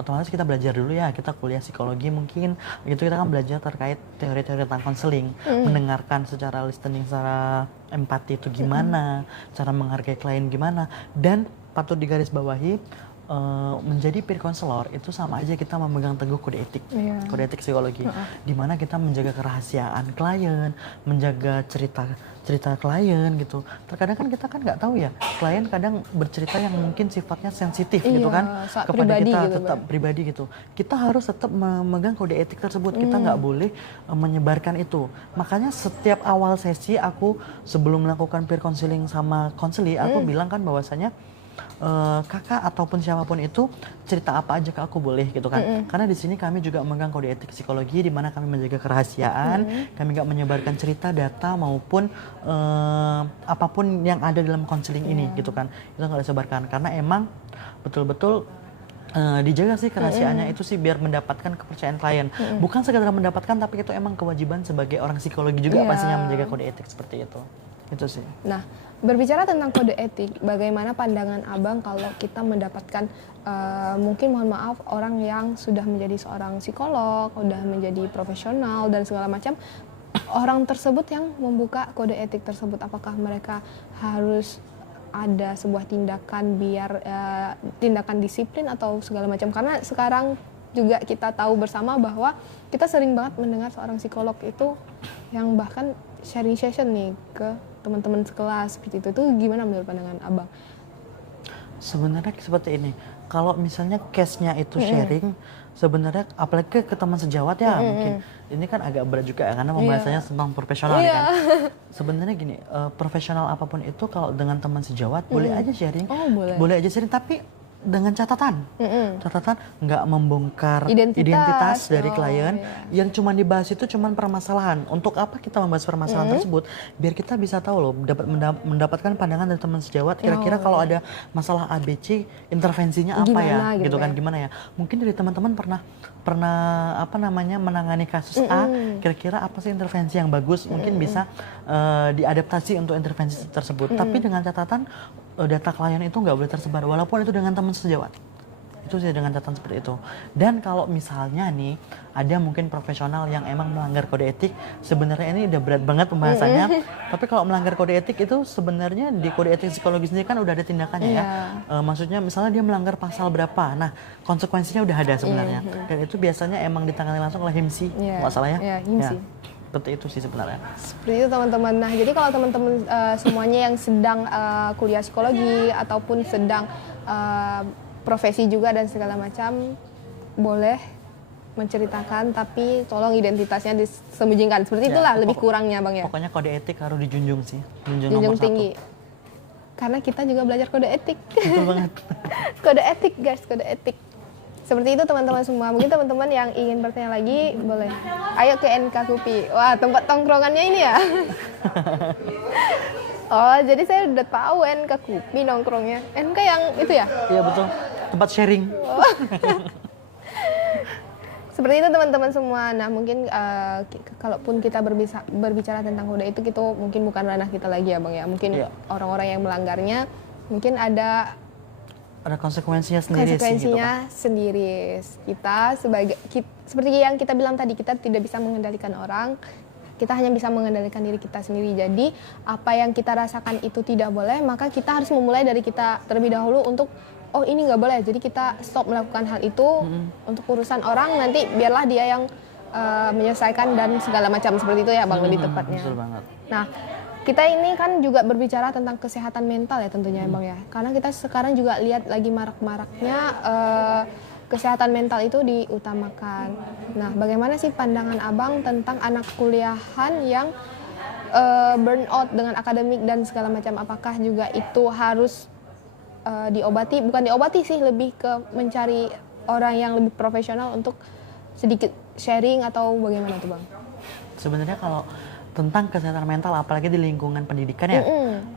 otomatis kita belajar dulu ya, kita kuliah psikologi mungkin, gitu kita kan belajar terkait teori-teori tentang konseling, mendengarkan secara listening, secara empati itu gimana, cara menghargai klien gimana, dan patut digarisbawahi menjadi peer counselor itu sama aja kita memegang teguh kode etik, kode etik psikologi, di mana kita menjaga kerahasiaan klien, menjaga cerita klien gitu. Terkadang kan kita kan nggak tahu ya, klien kadang bercerita yang mungkin sifatnya sensitif gitu kan, kepada kita gitu, tetap pribadi gitu. Kita harus tetap memegang kode etik tersebut, kita nggak boleh menyebarkan itu. Makanya setiap awal sesi aku sebelum melakukan peer counseling sama konseli, aku bilang kan bahwasanya kakak ataupun siapapun itu cerita apa aja ke aku boleh gitu kan, karena di sini kami juga memegang kode etik psikologi di mana kami menjaga kerahasiaan, kami nggak menyebarkan cerita, data maupun apapun yang ada dalam konseling ini gitu kan, itu nggak disebarkan karena emang betul-betul dijaga sih kerahasiaannya itu sih biar mendapatkan kepercayaan klien, bukan sekedar mendapatkan tapi itu emang kewajiban sebagai orang psikologi juga pastinya menjaga kode etik seperti itu sih. Nah, berbicara tentang kode etik, bagaimana pandangan Abang kalau kita mendapatkan mungkin mohon maaf orang yang sudah menjadi seorang psikolog, sudah menjadi profesional dan segala macam, orang tersebut yang membuka kode etik tersebut, apakah mereka harus ada sebuah tindakan biar tindakan disiplin atau segala macam? Karena sekarang juga kita tahu bersama bahwa kita sering banget mendengar seorang psikolog itu yang bahkan sharing session nih ke teman-teman sekelas seperti itu. Itu gimana menurut pandangan Abang? Sebenarnya seperti ini, kalau misalnya case-nya itu sharing, sebenarnya apalagi ke teman sejawat ya mungkin, ini kan agak berat juga ya, karena pembahasannya tentang profesional ya kan. Sebenarnya gini, profesional apapun itu kalau dengan teman sejawat boleh aja sharing, boleh aja sharing, tapi dengan catatan, catatan nggak membongkar Identitas. dari Oh, klien. iya. Yang cuma dibahas itu cuma permasalahan. Untuk apa kita membahas permasalahan tersebut? Biar kita bisa tahu loh, mendapatkan pandangan dari teman sejawat. Kira-kira kalau ada masalah ABC, intervensinya apa Gimana ya? gitu Gitu kan ya? gimana ya? Mungkin dari teman-teman pernah apa namanya menangani kasus A. Kira-kira apa sih intervensi yang bagus? Mungkin bisa diadaptasi untuk intervensi tersebut. Tapi dengan catatan data klien itu nggak boleh tersebar, walaupun itu dengan teman sejawat. Itu sih dengan catatan seperti itu. Dan kalau misalnya nih ada mungkin profesional yang emang melanggar kode etik, sebenarnya ini udah berat banget pembahasannya. Tapi kalau melanggar kode etik itu sebenarnya di kode etik psikologi sendiri kan udah ada tindakannya ya. Maksudnya misalnya dia melanggar pasal berapa, nah konsekuensinya udah ada sebenarnya. Dan itu biasanya emang ditangani langsung oleh HIMSI, masalahnya. Iya, HIMSI. Seperti itu sih sebenarnya. Seperti itu teman-teman. Nah, jadi kalau teman-teman semuanya yang sedang kuliah psikologi ataupun sedang profesi juga dan segala macam, boleh menceritakan, tapi tolong identitasnya disembunyikan. Seperti itulah lebih kurangnya Bang ya. Pokoknya kode etik harus dijunjung sih, Junjung nomor tinggi. 1. Karena kita juga belajar kode etik. Betul banget. Kode etik guys, kode etik. Seperti itu teman-teman semua. Mungkin teman-teman yang ingin bertanya lagi boleh. Ayo ke NK Kupi. Wah, tempat tongkrongannya ini ya. Oh, jadi saya udah tahu NK Kupi nongkrongnya. NK yang itu ya? Iya betul. Tempat sharing. Seperti itu teman-teman semua. Nah, mungkin kalaupun kita berbicara tentang kode etik itu mungkin bukan ranah kita lagi ya Bang ya. Mungkin orang-orang yang melanggarnya mungkin ada konsekuensinya sendiri konsekuensinya sih, sendiri. Kita seperti yang kita bilang tadi, kita tidak bisa mengendalikan orang, kita hanya bisa mengendalikan diri kita sendiri. Jadi apa yang kita rasakan itu tidak boleh, maka kita harus memulai dari kita terlebih dahulu untuk oh ini nggak boleh, jadi kita stop melakukan hal itu. Untuk urusan orang nanti biarlah dia yang menyelesaikan dan segala macam, seperti itu ya Bang, lebih tepatnya. Betul banget. Nah, kita ini kan juga berbicara tentang kesehatan mental ya tentunya Bang ya. Karena kita sekarang juga lihat lagi marak-maraknya kesehatan mental itu diutamakan. Nah, bagaimana sih pandangan Abang tentang anak kuliahan yang burnout dengan akademik dan segala macam? Apakah juga itu harus diobati? Bukan diobati sih, lebih ke mencari orang yang lebih profesional untuk sedikit sharing atau bagaimana tuh Bang? Sebenarnya kalau tentang kesehatan mental, apalagi di lingkungan pendidikan ya,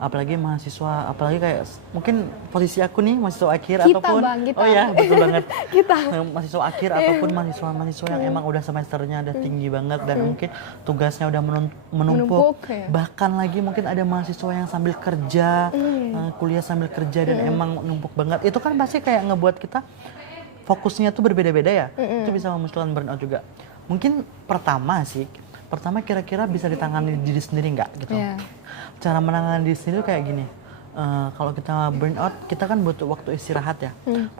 apalagi mahasiswa, apalagi kayak mungkin posisi aku nih mahasiswa akhir Kita, ataupun Bang, kita. oh ya betul banget Kita. mahasiswa akhir ataupun mahasiswa yang emang udah semesternya udah tinggi banget dan mungkin tugasnya udah menumpuk, ya. bahkan lagi mungkin ada mahasiswa yang sambil kerja, kuliah sambil kerja dan emang numpuk banget, itu kan pasti kayak ngebuat kita fokusnya tuh berbeda-beda ya, itu bisa memunculkan burnout juga. Mungkin pertama kira-kira bisa ditangani diri sendiri nggak gitu. Cara menangani diri sendiri kayak gini, kalau kita burnout kita kan butuh waktu istirahat ya.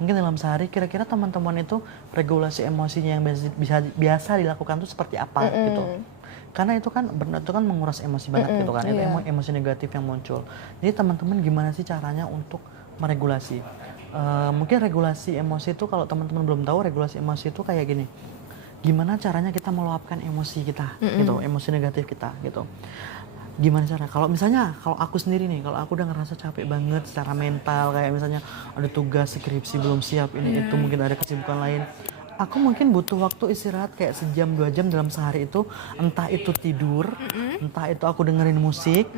Mungkin dalam sehari kira-kira teman-teman itu regulasi emosinya yang biasa dilakukan tuh seperti apa gitu. Karena itu kan burnout itu kan menguras emosi banget gitu kan, itu emosi negatif yang muncul. Jadi teman-teman gimana sih caranya untuk meregulasi? Mungkin regulasi emosi itu kalau teman-teman belum tahu, regulasi emosi itu kayak gini. Gimana caranya kita meluapkan emosi kita gitu, emosi negatif kita gitu. Gimana cara? Kalau misalnya kalau aku sendiri nih, kalau aku udah ngerasa capek banget secara mental, kayak misalnya ada tugas skripsi belum siap ini itu, mungkin ada kesibukan lain, aku mungkin butuh waktu istirahat kayak sejam 2 jam dalam sehari itu, entah itu tidur, entah itu aku dengerin musik,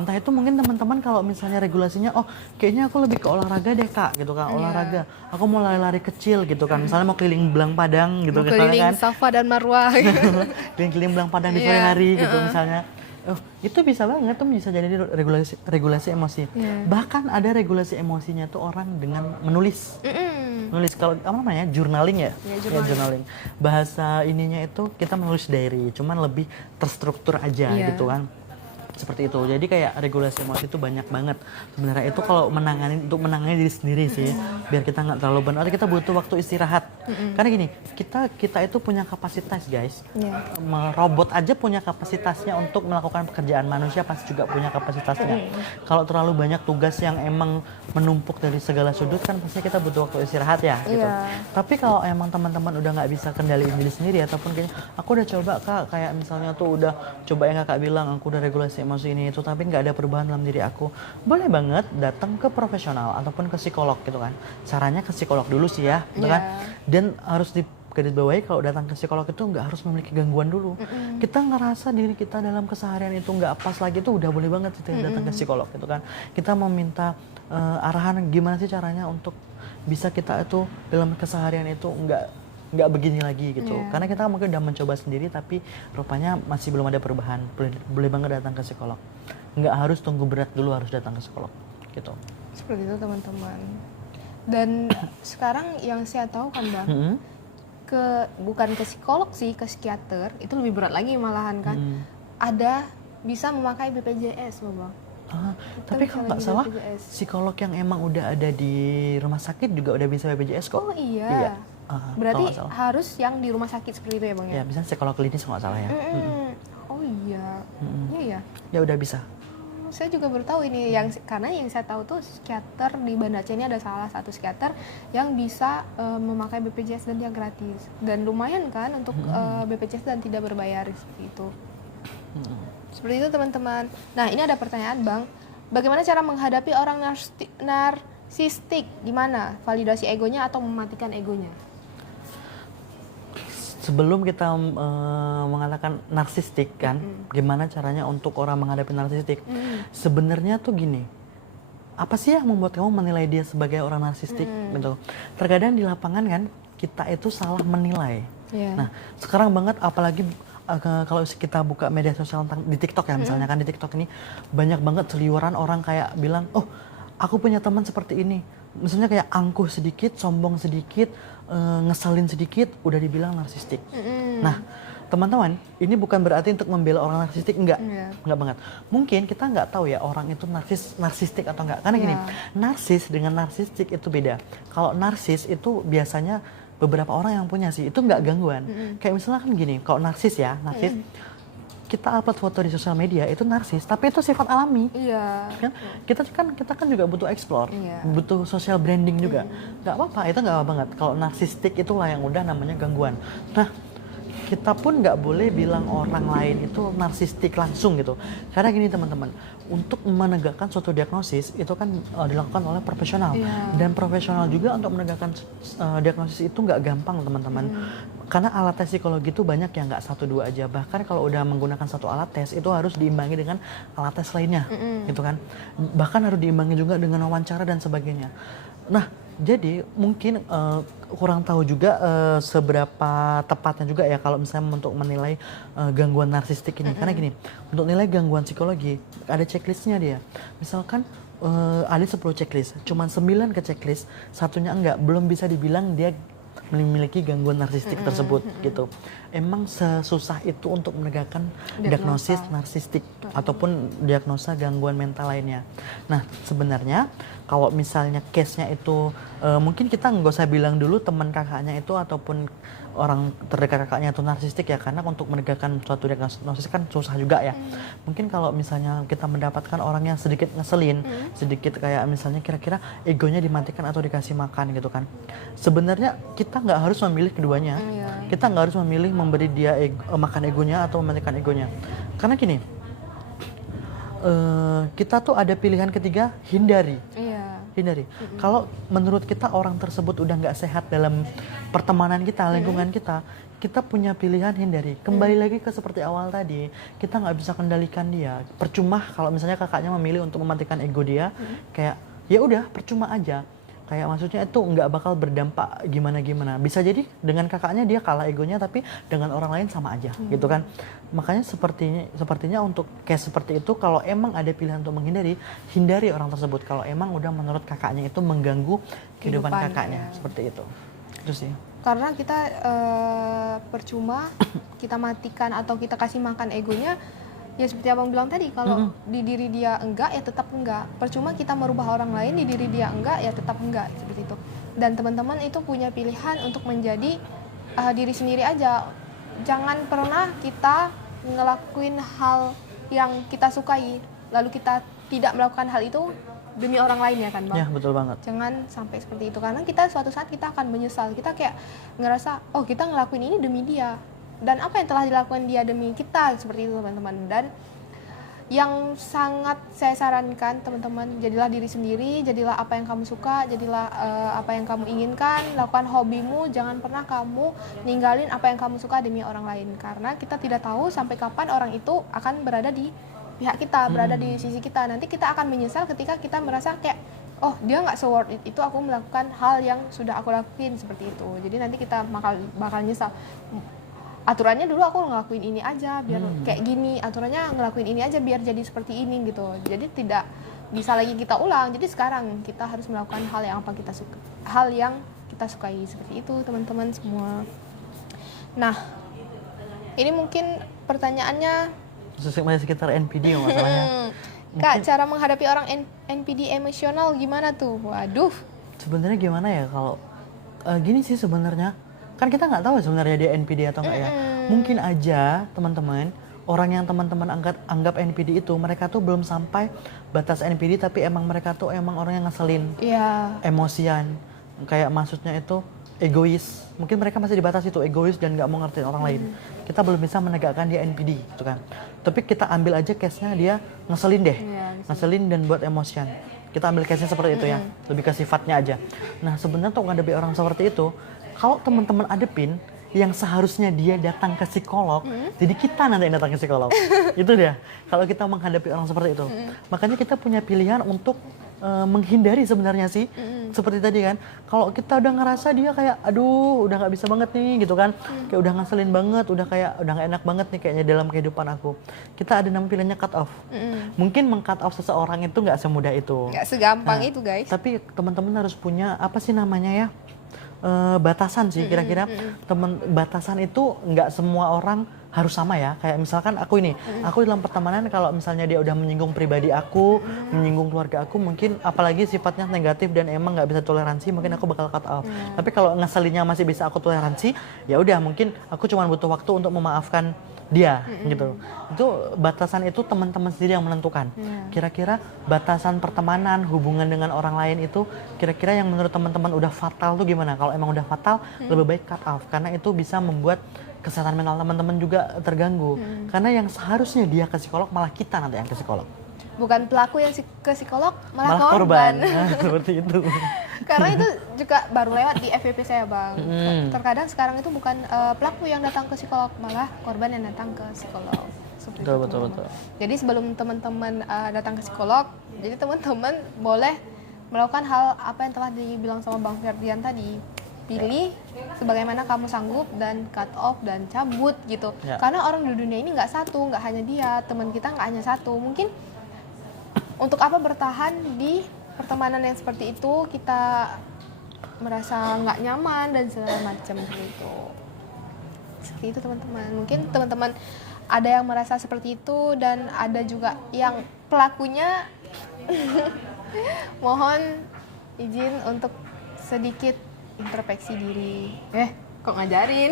entah itu mungkin teman-teman kalau misalnya regulasinya, oh kayaknya aku lebih ke olahraga deh kak gitu kan, olahraga, aku mau lari-lari kecil gitu kan, misalnya mau keliling Belang Padang gitu kan, Keliling Safa dan Marwah. keliling Belang Padang di sore hari gitu misalnya. Oh, itu bisa banget tuh, bisa jadi regulasi emosi. Bahkan ada regulasi emosinya tuh orang dengan menulis. Nulis, kalau apa namanya, journaling ya? Ya, journaling. Bahasa ininya itu kita menulis diary, cuman lebih terstruktur aja gitu kan. Seperti itu. Jadi kayak regulasi emosi itu banyak banget. Sebenarnya itu kalau untuk menangani diri sendiri sih, biar kita nggak terlalu burnout, kita butuh waktu istirahat. Karena gini, kita itu punya kapasitas guys. Iya. Robot aja punya kapasitasnya untuk melakukan pekerjaan, manusia pasti juga punya kapasitasnya. Kalau terlalu banyak tugas yang emang menumpuk dari segala sudut kan pasti kita butuh waktu istirahat ya gitu. Iya. Tapi kalau emang teman-teman udah nggak bisa kendaliin diri sendiri ataupun kayaknya aku udah coba Kak, kayak misalnya tuh udah coba yang Kakak bilang aku udah regulasi emosi ini itu tapi nggak ada perubahan dalam diri aku, boleh banget datang ke profesional ataupun ke psikolog gitu kan. Caranya ke psikolog dulu sih ya gitu kan. Dan harus digarisbawahi kalau datang ke psikolog itu nggak harus memiliki gangguan dulu. Kita ngerasa diri kita dalam keseharian itu nggak pas lagi itu udah boleh banget gitu ya, datang ke psikolog gitu kan. Kita meminta arahan gimana sih caranya untuk bisa kita itu dalam keseharian itu nggak begini lagi gitu. Karena kita mungkin udah mencoba sendiri tapi rupanya masih belum ada perubahan. Boleh banget datang ke psikolog. Nggak harus tunggu berat dulu harus datang ke psikolog gitu. Seperti itu teman-teman. Dan sekarang yang saya tahu kan Bang, bukan ke psikolog sih, ke psikiater, itu lebih berat lagi malahan kan. Ada bisa memakai BPJS loh Bang. Tapi kalau nggak salah, psikolog yang emang udah ada di rumah sakit juga udah bisa BPJS kok. Oh iya. Berarti harus yang di rumah sakit seperti itu ya Bang ya? Ya, bisa psikolog klinis kalau nggak salah ya. Oh iya. Iya ya. Ya udah bisa. Saya juga baru tahu ini karena yang saya tahu tuh psikiater di Banda Aceh ini ada salah satu psikiater yang bisa memakai BPJS dan dia gratis dan lumayan kan untuk BPJS dan tidak berbayar seperti itu. Seperti itu teman-teman. Nah ini ada pertanyaan Bang, bagaimana cara menghadapi orang narsistik? Gimana validasi egonya atau mematikan egonya? Sebelum kita mengatakan narsistik kan, gimana caranya untuk orang menghadapi narsistik? Sebenarnya tuh gini, apa sih yang membuat kamu menilai dia sebagai orang narsistik? Gitu. Terkadang di lapangan kan kita itu salah menilai. Nah sekarang banget apalagi kalau kita buka media sosial di TikTok ya misalnya kan di TikTok ini banyak banget seliweran orang kayak bilang, oh aku punya teman seperti ini. Misalnya kayak angkuh sedikit, sombong sedikit, ngeselin sedikit, udah dibilang narsistik. Nah, teman-teman, ini bukan berarti untuk membela orang narsistik, enggak banget. Mungkin kita nggak tahu ya orang itu narsistik atau enggak. Karena gini, narsis dengan narsistik itu beda. Kalau narsis itu biasanya beberapa orang yang punya sih, itu nggak gangguan. Kayak misalnya kan gini, kalau narsis kita upload foto di sosial media itu narsis, tapi itu sifat alami. Kan? Kita kan juga butuh explore, butuh social branding juga. Nggak apa-apa, itu nggak apa banget. Kalau narsistik itulah yang udah namanya gangguan. Nah, kita pun nggak boleh bilang orang lain itu narsistik langsung gitu. Karena gini teman-teman, untuk menegakkan suatu diagnosis itu kan dilakukan oleh profesional. Dan profesional juga untuk menegakkan diagnosis itu nggak gampang teman-teman. Karena alat tes psikologi itu banyak yang nggak 1-2 aja. Bahkan kalau udah menggunakan satu alat tes itu harus diimbangi dengan alat tes lainnya, gitu kan. Bahkan harus diimbangi juga dengan wawancara dan sebagainya. Nah, jadi mungkin kurang tahu juga seberapa tepatnya juga ya kalau misalnya untuk menilai gangguan narsistik ini. Karena gini, untuk nilai gangguan psikologi ada checklistnya dia. Misalkan ada 10 checklist, cuman 9 ke checklist, satunya enggak, belum bisa dibilang dia memiliki gangguan narsistik tersebut gitu. Emang sesusah itu untuk menegakkan diagnosis narsistik ataupun diagnosa gangguan mental lainnya. Nah sebenarnya kalau misalnya case-nya itu mungkin kita nggak usah bilang dulu teman kakaknya itu ataupun orang terdekat kakaknya itu narsistik ya, karena untuk menegakkan suatu diagnosis kan susah juga ya. Mungkin kalau misalnya kita mendapatkan orang yang sedikit ngeselin, sedikit kayak misalnya kira-kira egonya dimatikan atau dikasih makan gitu kan. Sebenarnya kita nggak harus memilih keduanya. Kita nggak harus memilih memberi dia makan egonya atau mematikan egonya. Karena gini, kita tuh ada pilihan ketiga, hindari. Hindari. Kalau menurut kita orang tersebut udah nggak sehat dalam pertemanan kita, lingkungan kita punya pilihan hindari. Kembali lagi ke seperti awal tadi, kita nggak bisa kendalikan dia. Percuma kalau misalnya kakaknya memilih untuk mematikan ego dia, kayak ya udah percuma aja. Kayak maksudnya itu nggak bakal berdampak gimana-gimana. Bisa jadi dengan kakaknya dia kalah egonya, tapi dengan orang lain sama aja, gitu kan. Makanya sepertinya untuk case seperti itu, kalau emang ada pilihan untuk menghindari, hindari orang tersebut. Kalau emang udah menurut kakaknya itu mengganggu kehidupan kakaknya, seperti itu. Itu sih. Karena kita percuma kita matikan atau kita kasih makan egonya. Ya seperti abang bilang tadi, kalau di diri dia enggak ya tetap enggak. Percuma kita merubah orang lain, di diri dia enggak ya tetap enggak, seperti itu. dan teman-teman itu punya pilihan untuk menjadi diri sendiri aja. Jangan pernah kita ngelakuin hal yang kita sukai lalu kita tidak melakukan hal itu demi orang lain, ya kan Bang? Ya, betul banget. Jangan sampai seperti itu, karena kita suatu saat kita akan menyesal. Kita kayak ngerasa, oh kita ngelakuin ini demi dia, dan apa yang telah dilakukan dia demi kita, seperti itu teman-teman. Dan yang sangat saya sarankan teman-teman, jadilah diri sendiri, jadilah apa yang kamu suka, jadilah apa yang kamu inginkan, lakukan hobimu, jangan pernah kamu ninggalin apa yang kamu suka demi orang lain, karena kita tidak tahu sampai kapan orang itu akan berada di pihak kita, berada di sisi kita. Nanti kita akan menyesal ketika kita merasa kayak, oh dia nggak se-worth it itu aku melakukan hal yang sudah aku lakuin, seperti itu. Jadi nanti kita bakal nyesal. Aturannya dulu aku ngelakuin ini aja biar kayak gini, aturannya ngelakuin ini aja biar jadi seperti ini gitu. Jadi tidak bisa lagi kita ulang. Jadi sekarang kita harus melakukan hal yang apa kita suka, hal yang kita sukai, seperti itu teman-teman semua. Nah, ini mungkin pertanyaannya Masih sekitar NPD masalahnya. Kak, cara menghadapi orang NPD emosional gimana tuh? Waduh. Sebenarnya gimana ya kalau gini sih sebenarnya. Kan kita nggak tahu sebenarnya dia NPD atau enggak ya. Mungkin aja teman-teman, orang yang teman-teman anggap NPD itu mereka tuh belum sampai batas NPD, tapi emang mereka tuh emang orang yang ngeselin, emosian, kayak maksudnya itu egois. Mungkin mereka masih di batas itu, egois dan nggak mau ngertiin orang lain. Kita belum bisa menegakkan dia NPD gitu kan. Tapi kita ambil aja case-nya dia ngeselin deh, ngeselin dan buat emosian. Kita ambil case-nya seperti itu ya, lebih ke sifatnya aja. Nah sebenarnya untuk menghadapi orang seperti itu, kalau teman-teman adepin, yang seharusnya dia datang ke psikolog, jadi kita nanti yang datang ke psikolog. Itu dia, kalau kita menghadapi orang seperti itu. Makanya kita punya pilihan untuk menghindari sebenarnya sih. Seperti tadi kan, kalau kita udah ngerasa dia kayak, aduh udah gak bisa banget nih gitu kan. Kayak udah ngeselin banget, udah gak enak banget nih kayaknya dalam kehidupan aku. Kita ada nama pilihannya cut off. Mungkin meng-cut off seseorang itu gak semudah itu. Gak segampang itu guys. Tapi teman-teman harus punya, apa sih namanya ya, batasan sih kira-kira. Batasan itu nggak semua orang harus sama ya. Kayak misalkan aku ini, aku dalam pertemanan kalau misalnya dia udah menyinggung pribadi aku, menyinggung keluarga aku, mungkin apalagi sifatnya negatif dan emang nggak bisa toleransi, mungkin aku bakal cut off. Tapi kalau ngeselinnya masih bisa aku toleransi, ya udah mungkin aku cuma butuh waktu untuk memaafkan dia gitu. Itu batasan itu teman-teman sendiri yang menentukan. Kira-kira batasan pertemanan, hubungan dengan orang lain itu kira-kira yang menurut teman-teman udah fatal tuh gimana? Kalau emang udah fatal, lebih baik cut off karena itu bisa membuat kesehatan mental teman-teman juga terganggu. Karena yang seharusnya dia ke psikolog malah kita nanti yang ke psikolog. Bukan pelaku yang ke psikolog, malah korban. Nah, seperti itu. Karena itu juga baru lewat di FYP saya Bang. Terkadang sekarang itu bukan pelaku yang datang ke psikolog, malah korban yang datang ke psikolog. Betul. Jadi sebelum teman-teman datang ke psikolog, jadi teman-teman boleh melakukan hal apa yang telah dibilang sama Bang Ferdian tadi. Pilih sebagaimana kamu sanggup dan cut off dan cabut gitu. Karena orang di dunia ini nggak satu, nggak hanya dia, teman kita nggak hanya satu. Mungkin untuk apa bertahan di pertemanan yang seperti itu, kita merasa nggak nyaman dan segala macam gitu. Seperti itu teman-teman. Mungkin teman-teman ada yang merasa seperti itu dan ada juga yang pelakunya. Mohon izin untuk sedikit introspeksi diri. Kok ngajarin?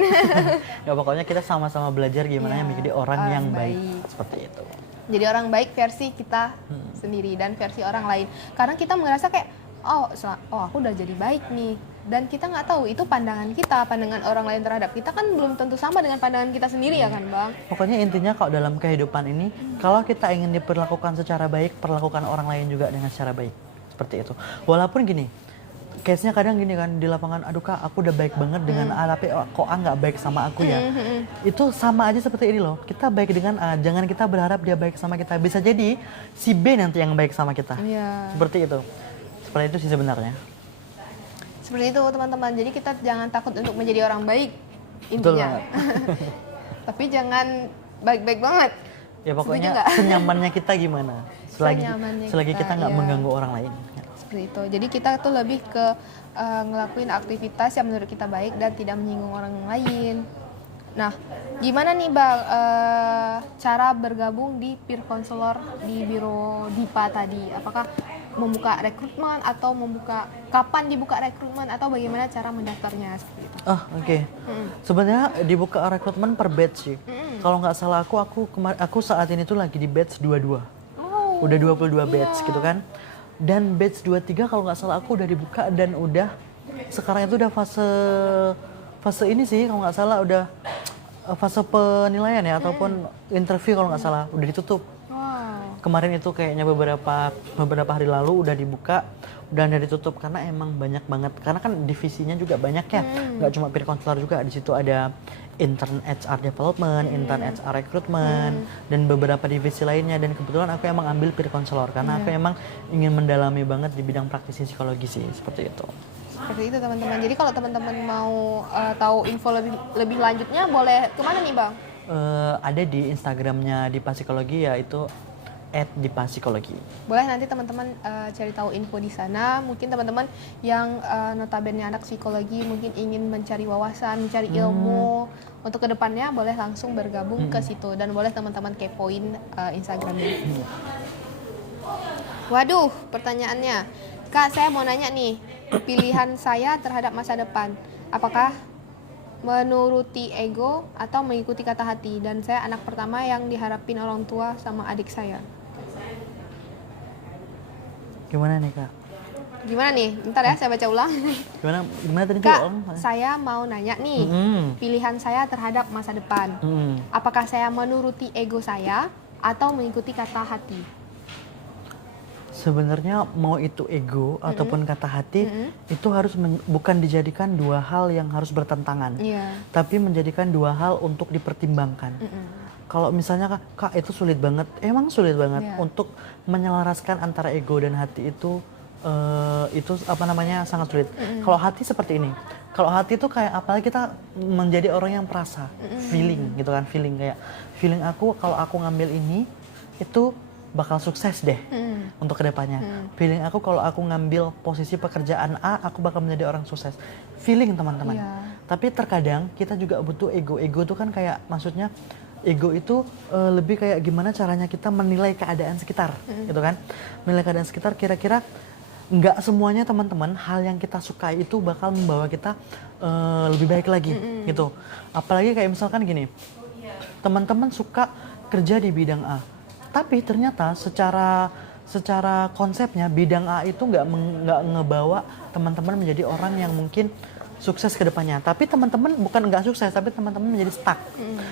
Ya pokoknya kita sama-sama belajar gimana menjadi orang yang baik. Seperti itu. Jadi orang baik versi kita sendiri dan versi orang lain. Karena kita merasa kayak, oh aku udah jadi baik nih. Dan kita nggak tahu itu pandangan kita, pandangan orang lain terhadap kita kan belum tentu sama dengan pandangan kita sendiri ya kan Bang? Pokoknya intinya kalau dalam kehidupan ini, kalau kita ingin diperlakukan secara baik, perlakukan orang lain juga dengan secara baik. Seperti itu. Walaupun gini, case-nya kadang gini kan di lapangan, aduh Kak aku udah baik banget dengan A, tapi kok A nggak baik sama aku ya. Itu sama aja seperti ini loh, kita baik dengan A, jangan kita berharap dia baik sama kita. Bisa jadi si B nanti yang baik sama kita. Seperti itu. Seperti itu sih sebenarnya. Seperti itu teman-teman, jadi kita jangan takut untuk menjadi orang baik intinya. Tapi jangan baik-baik banget. Ya pokoknya senyamannya kita gimana, selagi kita nggak mengganggu orang lain. Itu. Jadi kita tuh lebih ke ngelakuin aktivitas yang menurut kita baik dan tidak menyinggung orang lain. Nah, gimana nih Bang cara bergabung di peer counselor di Biro DIPA tadi? Apakah membuka rekrutmen atau kapan dibuka rekrutmen atau bagaimana cara mendaftarnya seperti itu. Oke. Sebenarnya dibuka rekrutmen per batch sih. Kalau nggak salah aku saat ini tuh lagi di batch 22. Oh, Udah 22 batch gitu kan. Dan batch 23 kalau nggak salah aku udah dibuka dan udah sekarang itu udah fase ini sih kalau nggak salah udah fase penilaian ya ataupun interview kalau nggak salah udah ditutup. wow. Kemarin itu kayaknya beberapa hari lalu udah dibuka dan udah ditutup karena emang banyak banget karena kan divisinya juga banyak ya nggak cuma peer counselor juga di situ ada intern HR development, intern HR recruitment dan beberapa divisi lainnya dan kebetulan aku emang ambil peer counselor karena aku emang ingin mendalami banget di bidang praktisi psikologi sih seperti itu. Seperti itu teman-teman. Jadi kalau teman-teman mau tahu info lebih lanjutnya boleh kemana nih Bang? Ada di Instagramnya Dipa Psikologi yaitu @dipapsikologi. Boleh nanti teman-teman cari tahu info di sana. Mungkin teman-teman yang notabene anak psikologi mungkin ingin mencari wawasan, mencari ilmu untuk kedepannya boleh langsung bergabung ke situ dan boleh teman-teman kepoin Instagramnya. Waduh, pertanyaannya, Kak saya mau nanya nih, pilihan saya terhadap masa depan, apakah menuruti ego atau mengikuti kata hati? Dan saya anak pertama yang diharapin orang tua sama adik saya. Gimana nih Kak? Gimana nih? Bentar ya, saya baca ulang. Gimana tadi Kak, Om? saya mau nanya nih, pilihan saya terhadap masa depan. Apakah saya menuruti ego saya atau mengikuti kata hati? Sebenarnya mau itu ego ataupun kata hati itu harus bukan dijadikan dua hal yang harus bertentangan, tapi menjadikan dua hal untuk dipertimbangkan. Kalau misalnya Kak itu sulit banget, emang sulit banget untuk menyelaraskan antara ego dan hati itu apa namanya sangat sulit. Kalau hati seperti ini, kalau hati itu kayak apalagi kita menjadi orang yang perasa, feeling gitu kan, feeling aku kalau aku ngambil ini itu bakal sukses deh untuk kedepannya. Feeling aku kalau aku ngambil posisi pekerjaan A, aku bakal menjadi orang sukses. Feeling teman-teman. Tapi terkadang kita juga butuh ego. Ego itu kan kayak maksudnya ego itu lebih kayak gimana caranya kita menilai keadaan sekitar, gitu kan? Menilai keadaan sekitar kira-kira nggak semuanya teman-teman hal yang kita sukai itu bakal membawa kita lebih baik lagi, gitu. Apalagi kayak misalkan gini, teman-teman suka kerja di bidang A. Tapi ternyata secara konsepnya bidang A itu nggak ngebawa teman-teman menjadi orang yang mungkin sukses ke depannya. Tapi teman-teman bukan nggak sukses, tapi teman-teman menjadi stuck.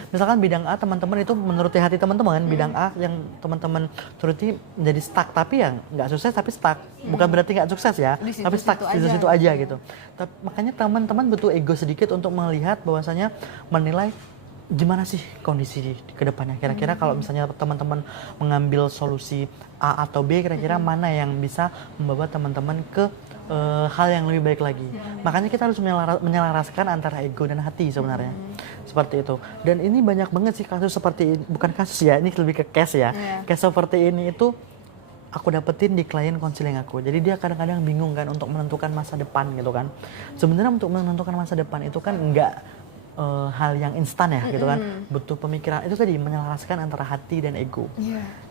Misalkan bidang A teman-teman itu menuruti hati teman-teman, bidang A yang teman-teman turuti menjadi stuck. Tapi yang nggak sukses tapi stuck. Bukan berarti nggak sukses ya, tapi stuck di situ aja gitu. Makanya teman-teman butuh ego sedikit untuk melihat bahwasanya menilai gimana sih kondisi di kedepannya. Kira-kira kalau misalnya teman-teman mengambil solusi A atau B, kira-kira mana yang bisa membawa teman-teman ke hal yang lebih baik lagi. Makanya kita harus menyelaraskan antara ego dan hati sebenarnya. Seperti itu. Dan ini banyak banget sih kasus seperti ini. Bukan kasus ya, ini lebih ke case ya. Case seperti ini itu aku dapetin di klien konseling aku. Jadi dia kadang-kadang bingung kan untuk menentukan masa depan gitu kan. Sebenarnya untuk menentukan masa depan itu kan enggak hal yang instan ya gitu kan, butuh pemikiran itu tadi menyelaraskan antara hati dan ego.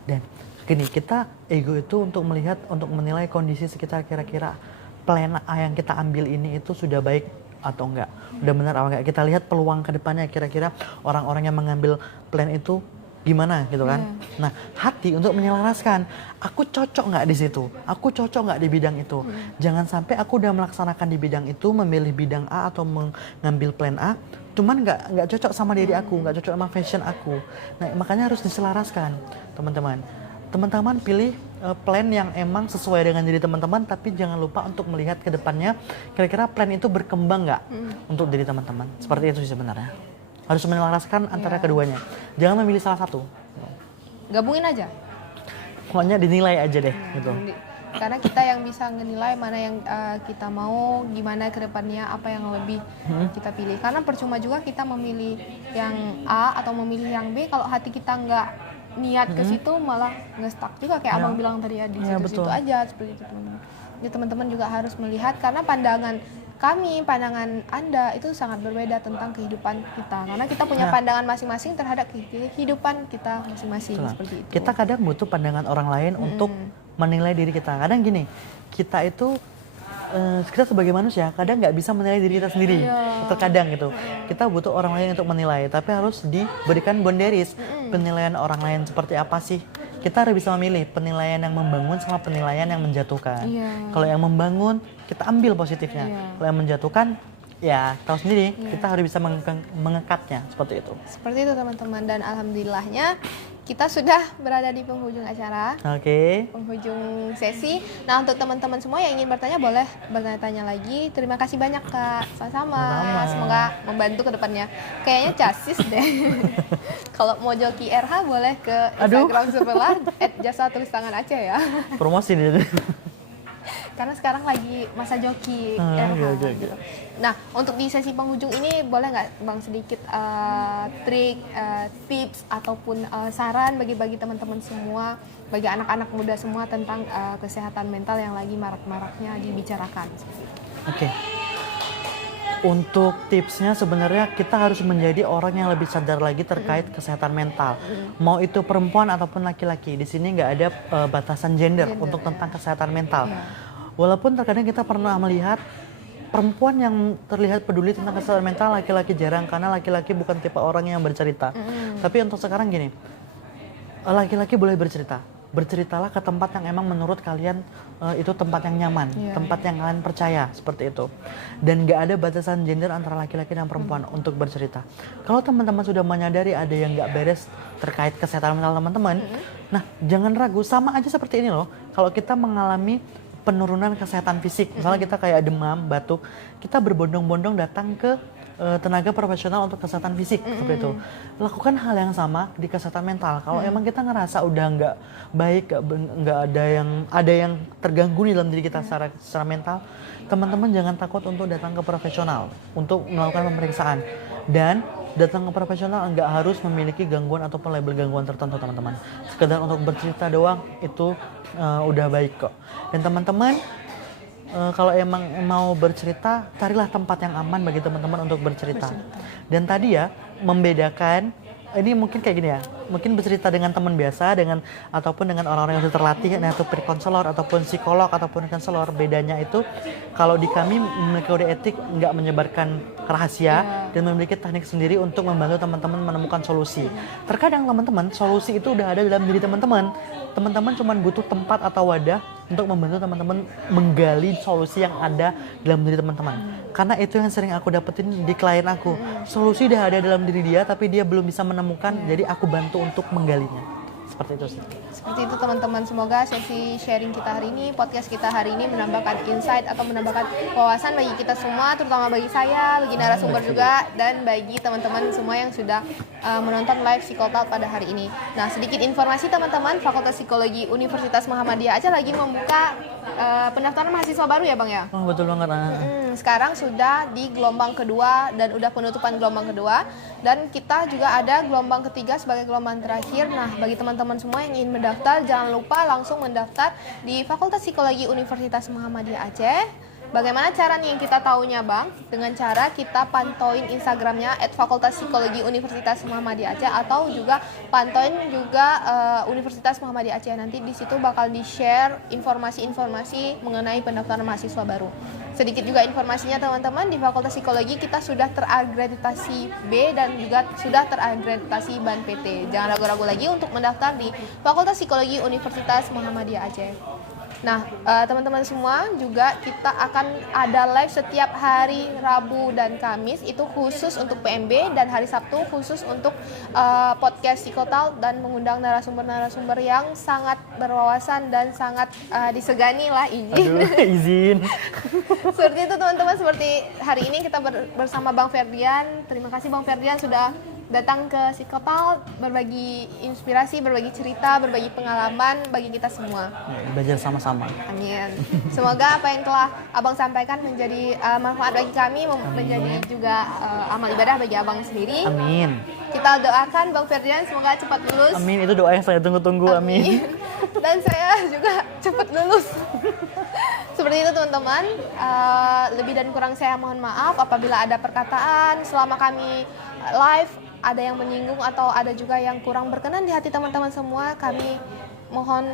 Dan gini, kita ego itu untuk melihat, untuk menilai kondisi sekitar, kira-kira plan A yang kita ambil ini itu sudah baik atau enggak, udah benar atau enggak. Kita lihat peluang ke depannya, kira-kira orang-orang yang mengambil plan itu gimana gitu kan. Nah, hati untuk menyelaraskan, aku cocok nggak di situ, aku cocok nggak di bidang itu. Jangan sampai aku udah melaksanakan di bidang itu, memilih bidang A atau mengambil plan A, cuman nggak cocok sama diri aku, nggak cocok sama fashion aku. Nah, makanya harus diselaraskan, teman-teman. Teman-teman pilih plan yang emang sesuai dengan diri teman-teman, tapi jangan lupa untuk melihat ke depannya, kira-kira plan itu berkembang nggak untuk diri teman-teman. Seperti itu sih sebenarnya. Harus menyelaraskan antara keduanya. Jangan memilih salah satu. Gabungin aja. Pokoknya dinilai aja deh gitu. Karena kita yang bisa menilai mana yang kita mau, gimana ke depannya, apa yang lebih kita pilih. Karena percuma juga kita memilih yang A atau memilih yang B kalau hati kita nggak niat ke situ, malah nge-stuck juga kayak Abang bilang tadi ya, di situ-situ aja seperti itu teman-teman. Jadi teman-teman juga harus melihat karena pandangan Anda itu sangat berbeda tentang kehidupan kita. Karena kita punya pandangan masing-masing terhadap kehidupan kita masing-masing. Seperti itu. Kita kadang butuh pandangan orang lain untuk menilai diri kita. Kadang gini, kita itu kita sebagai manusia kadang nggak bisa menilai diri kita sendiri. Terkadang gitu, kita butuh orang lain untuk menilai, tapi harus diberikan boundaries. Penilaian orang lain seperti apa sih? Kita harus bisa memilih penilaian yang membangun sama penilaian yang menjatuhkan. Kalau yang membangun, kita ambil positifnya. Kalau yang menjatuhkan, ya tahu sendiri, kita harus bisa mengekatnya seperti itu. Seperti itu teman-teman, dan alhamdulillahnya kita sudah berada di penghujung acara. Oke. Penghujung sesi. Nah, untuk teman-teman semua yang ingin bertanya boleh bertanya-tanya lagi. Terima kasih banyak Kak. Sama-sama. Semoga membantu ke depannya. Kayaknya casis deh. Kalau mau joki RH boleh ke Instagram sebelah @jasa_tulistangan_aceh ya. Promosi nih. Karena sekarang lagi masa joki RH. Gitu. Nah, untuk di sesi penghujung ini boleh nggak Bang sedikit trik, tips ataupun saran bagi teman-teman semua, bagi anak-anak muda semua tentang kesehatan mental yang lagi marak-maraknya dibicarakan. Oke. Untuk tipsnya sebenarnya kita harus menjadi orang yang lebih sadar lagi terkait kesehatan mental. Mau itu perempuan ataupun laki-laki. Di sini nggak ada batasan gender untuk tentang kesehatan mental. Walaupun terkadang kita pernah melihat perempuan yang terlihat peduli tentang kesehatan mental, laki-laki jarang karena laki-laki bukan tipe orang yang bercerita. Tapi untuk sekarang gini, laki-laki boleh bercerita. Berceritalah ke tempat yang emang menurut kalian itu tempat yang nyaman, tempat yang kalian percaya, seperti itu. Dan gak ada batasan gender antara laki-laki dan perempuan untuk bercerita. Kalau teman-teman sudah menyadari ada yang gak beres terkait kesehatan mental teman-teman, nah jangan ragu, sama aja seperti ini loh. Kalau kita mengalami penurunan kesehatan fisik, misalnya kita kayak demam, batuk, kita berbondong-bondong datang ke tenaga profesional untuk kesehatan fisik, seperti itu. Lakukan hal yang sama di kesehatan mental. Kalau emang kita ngerasa udah nggak baik, nggak ada yang terganggu di dalam diri kita secara mental, teman-teman jangan takut untuk datang ke profesional untuk melakukan pemeriksaan. Dan datang ke profesional nggak harus memiliki gangguan ataupun label gangguan tertentu, teman-teman. Sekedar untuk bercerita doang itu udah baik kok. Dan teman-teman kalau emang mau bercerita, carilah tempat yang aman bagi teman-teman untuk bercerita. Dan tadi ya, membedakan, ini mungkin kayak gini ya, mungkin bercerita dengan teman biasa, ataupun dengan orang-orang yang sudah terlatih, yaitu pre-konselor ataupun psikolog ataupun konselor. Bedanya itu, kalau di kami memiliki kode etik, nggak menyebarkan rahasia dan memiliki teknik sendiri untuk membantu teman-teman menemukan solusi. Terkadang teman-teman, solusi itu udah ada dalam diri teman-teman. Teman-teman cuma butuh tempat atau wadah untuk membantu teman-teman menggali solusi yang ada dalam diri teman-teman. Karena itu yang sering aku dapetin di klien aku. Solusi udah ada dalam diri dia, tapi dia belum bisa menemukan, jadi aku bantu untuk menggalinya. Seperti itu sih. Seperti itu teman-teman, semoga sesi sharing kita hari ini, podcast kita hari ini menambahkan insight atau menambahkan wawasan bagi kita semua, terutama bagi saya, bagi narasumber juga, dan bagi teman-teman semua yang sudah menonton live Psikotalk pada hari ini. Nah, sedikit informasi teman-teman, Fakultas Psikologi Universitas Muhammadiyah Aceh lagi membuka pendaftaran mahasiswa baru ya Bang ya? Oh, betul banget. Sekarang sudah di gelombang kedua dan udah penutupan gelombang kedua, dan kita juga ada gelombang ketiga sebagai gelombang terakhir. Nah, bagi teman-teman semua yang ingin mendaftar, jangan lupa langsung mendaftar di Fakultas Psikologi Universitas Muhammadiyah Aceh. Bagaimana caranya yang kita tahunya Bang? Dengan cara kita pantauin Instagramnya @Fakultas Psikologi Universitas Muhammadiyah Aceh, atau juga pantauin juga Universitas Muhammadiyah Aceh. Nanti di situ bakal di-share informasi-informasi mengenai pendaftaran mahasiswa baru. Sedikit juga informasinya teman-teman, di Fakultas Psikologi kita sudah terakreditasi B dan juga sudah terakreditasi BAN PT. Jangan ragu-ragu lagi untuk mendaftar di Fakultas Psikologi Universitas Muhammadiyah Aceh. Nah, teman-teman semua, juga kita akan ada live setiap hari Rabu dan Kamis, itu khusus untuk PMB, dan hari Sabtu khusus untuk podcast Psikotalk, dan mengundang narasumber-narasumber yang sangat berwawasan dan sangat disegani lah, Izin. Seperti itu teman-teman, seperti hari ini kita bersama Bang Ferdian. Terima kasih Bang Ferdian sudah datang ke Psikotalk, berbagi inspirasi, berbagi cerita, berbagi pengalaman bagi kita semua. Belajar sama-sama. Amin. Semoga apa yang telah Abang sampaikan menjadi manfaat bagi kami, menjadi juga amal ibadah bagi Abang sendiri. Amin. Kita doakan Bang Ferdian semoga cepat lulus. Amin, itu doa yang saya tunggu-tunggu. Amin. Dan saya juga cepat lulus. Seperti itu teman-teman. Lebih dan kurang saya mohon maaf apabila ada perkataan selama kami live ada yang menyinggung atau ada juga yang kurang berkenan di hati teman-teman semua. Kami mohon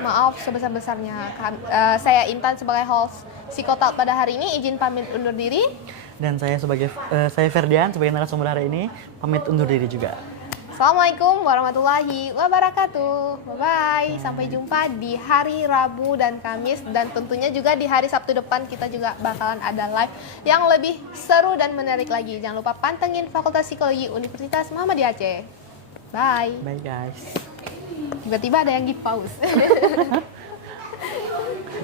maaf sebesar-besarnya. Saya Intan sebagai host Psikotalk pada hari ini izin pamit undur diri. Dan saya Ferdian sebagai narasumber hari ini pamit undur diri juga. Assalamualaikum warahmatullahi wabarakatuh. Bye-bye. Sampai jumpa di hari Rabu dan Kamis. Dan tentunya juga di hari Sabtu depan kita juga bakalan ada live yang lebih seru dan menarik lagi. Jangan lupa pantengin Fakultas Psikologi Universitas Muhammadiyah Aceh. Bye. Bye guys. Tiba-tiba ada yang give pause.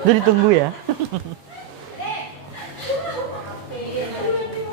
Itu ditunggu ya.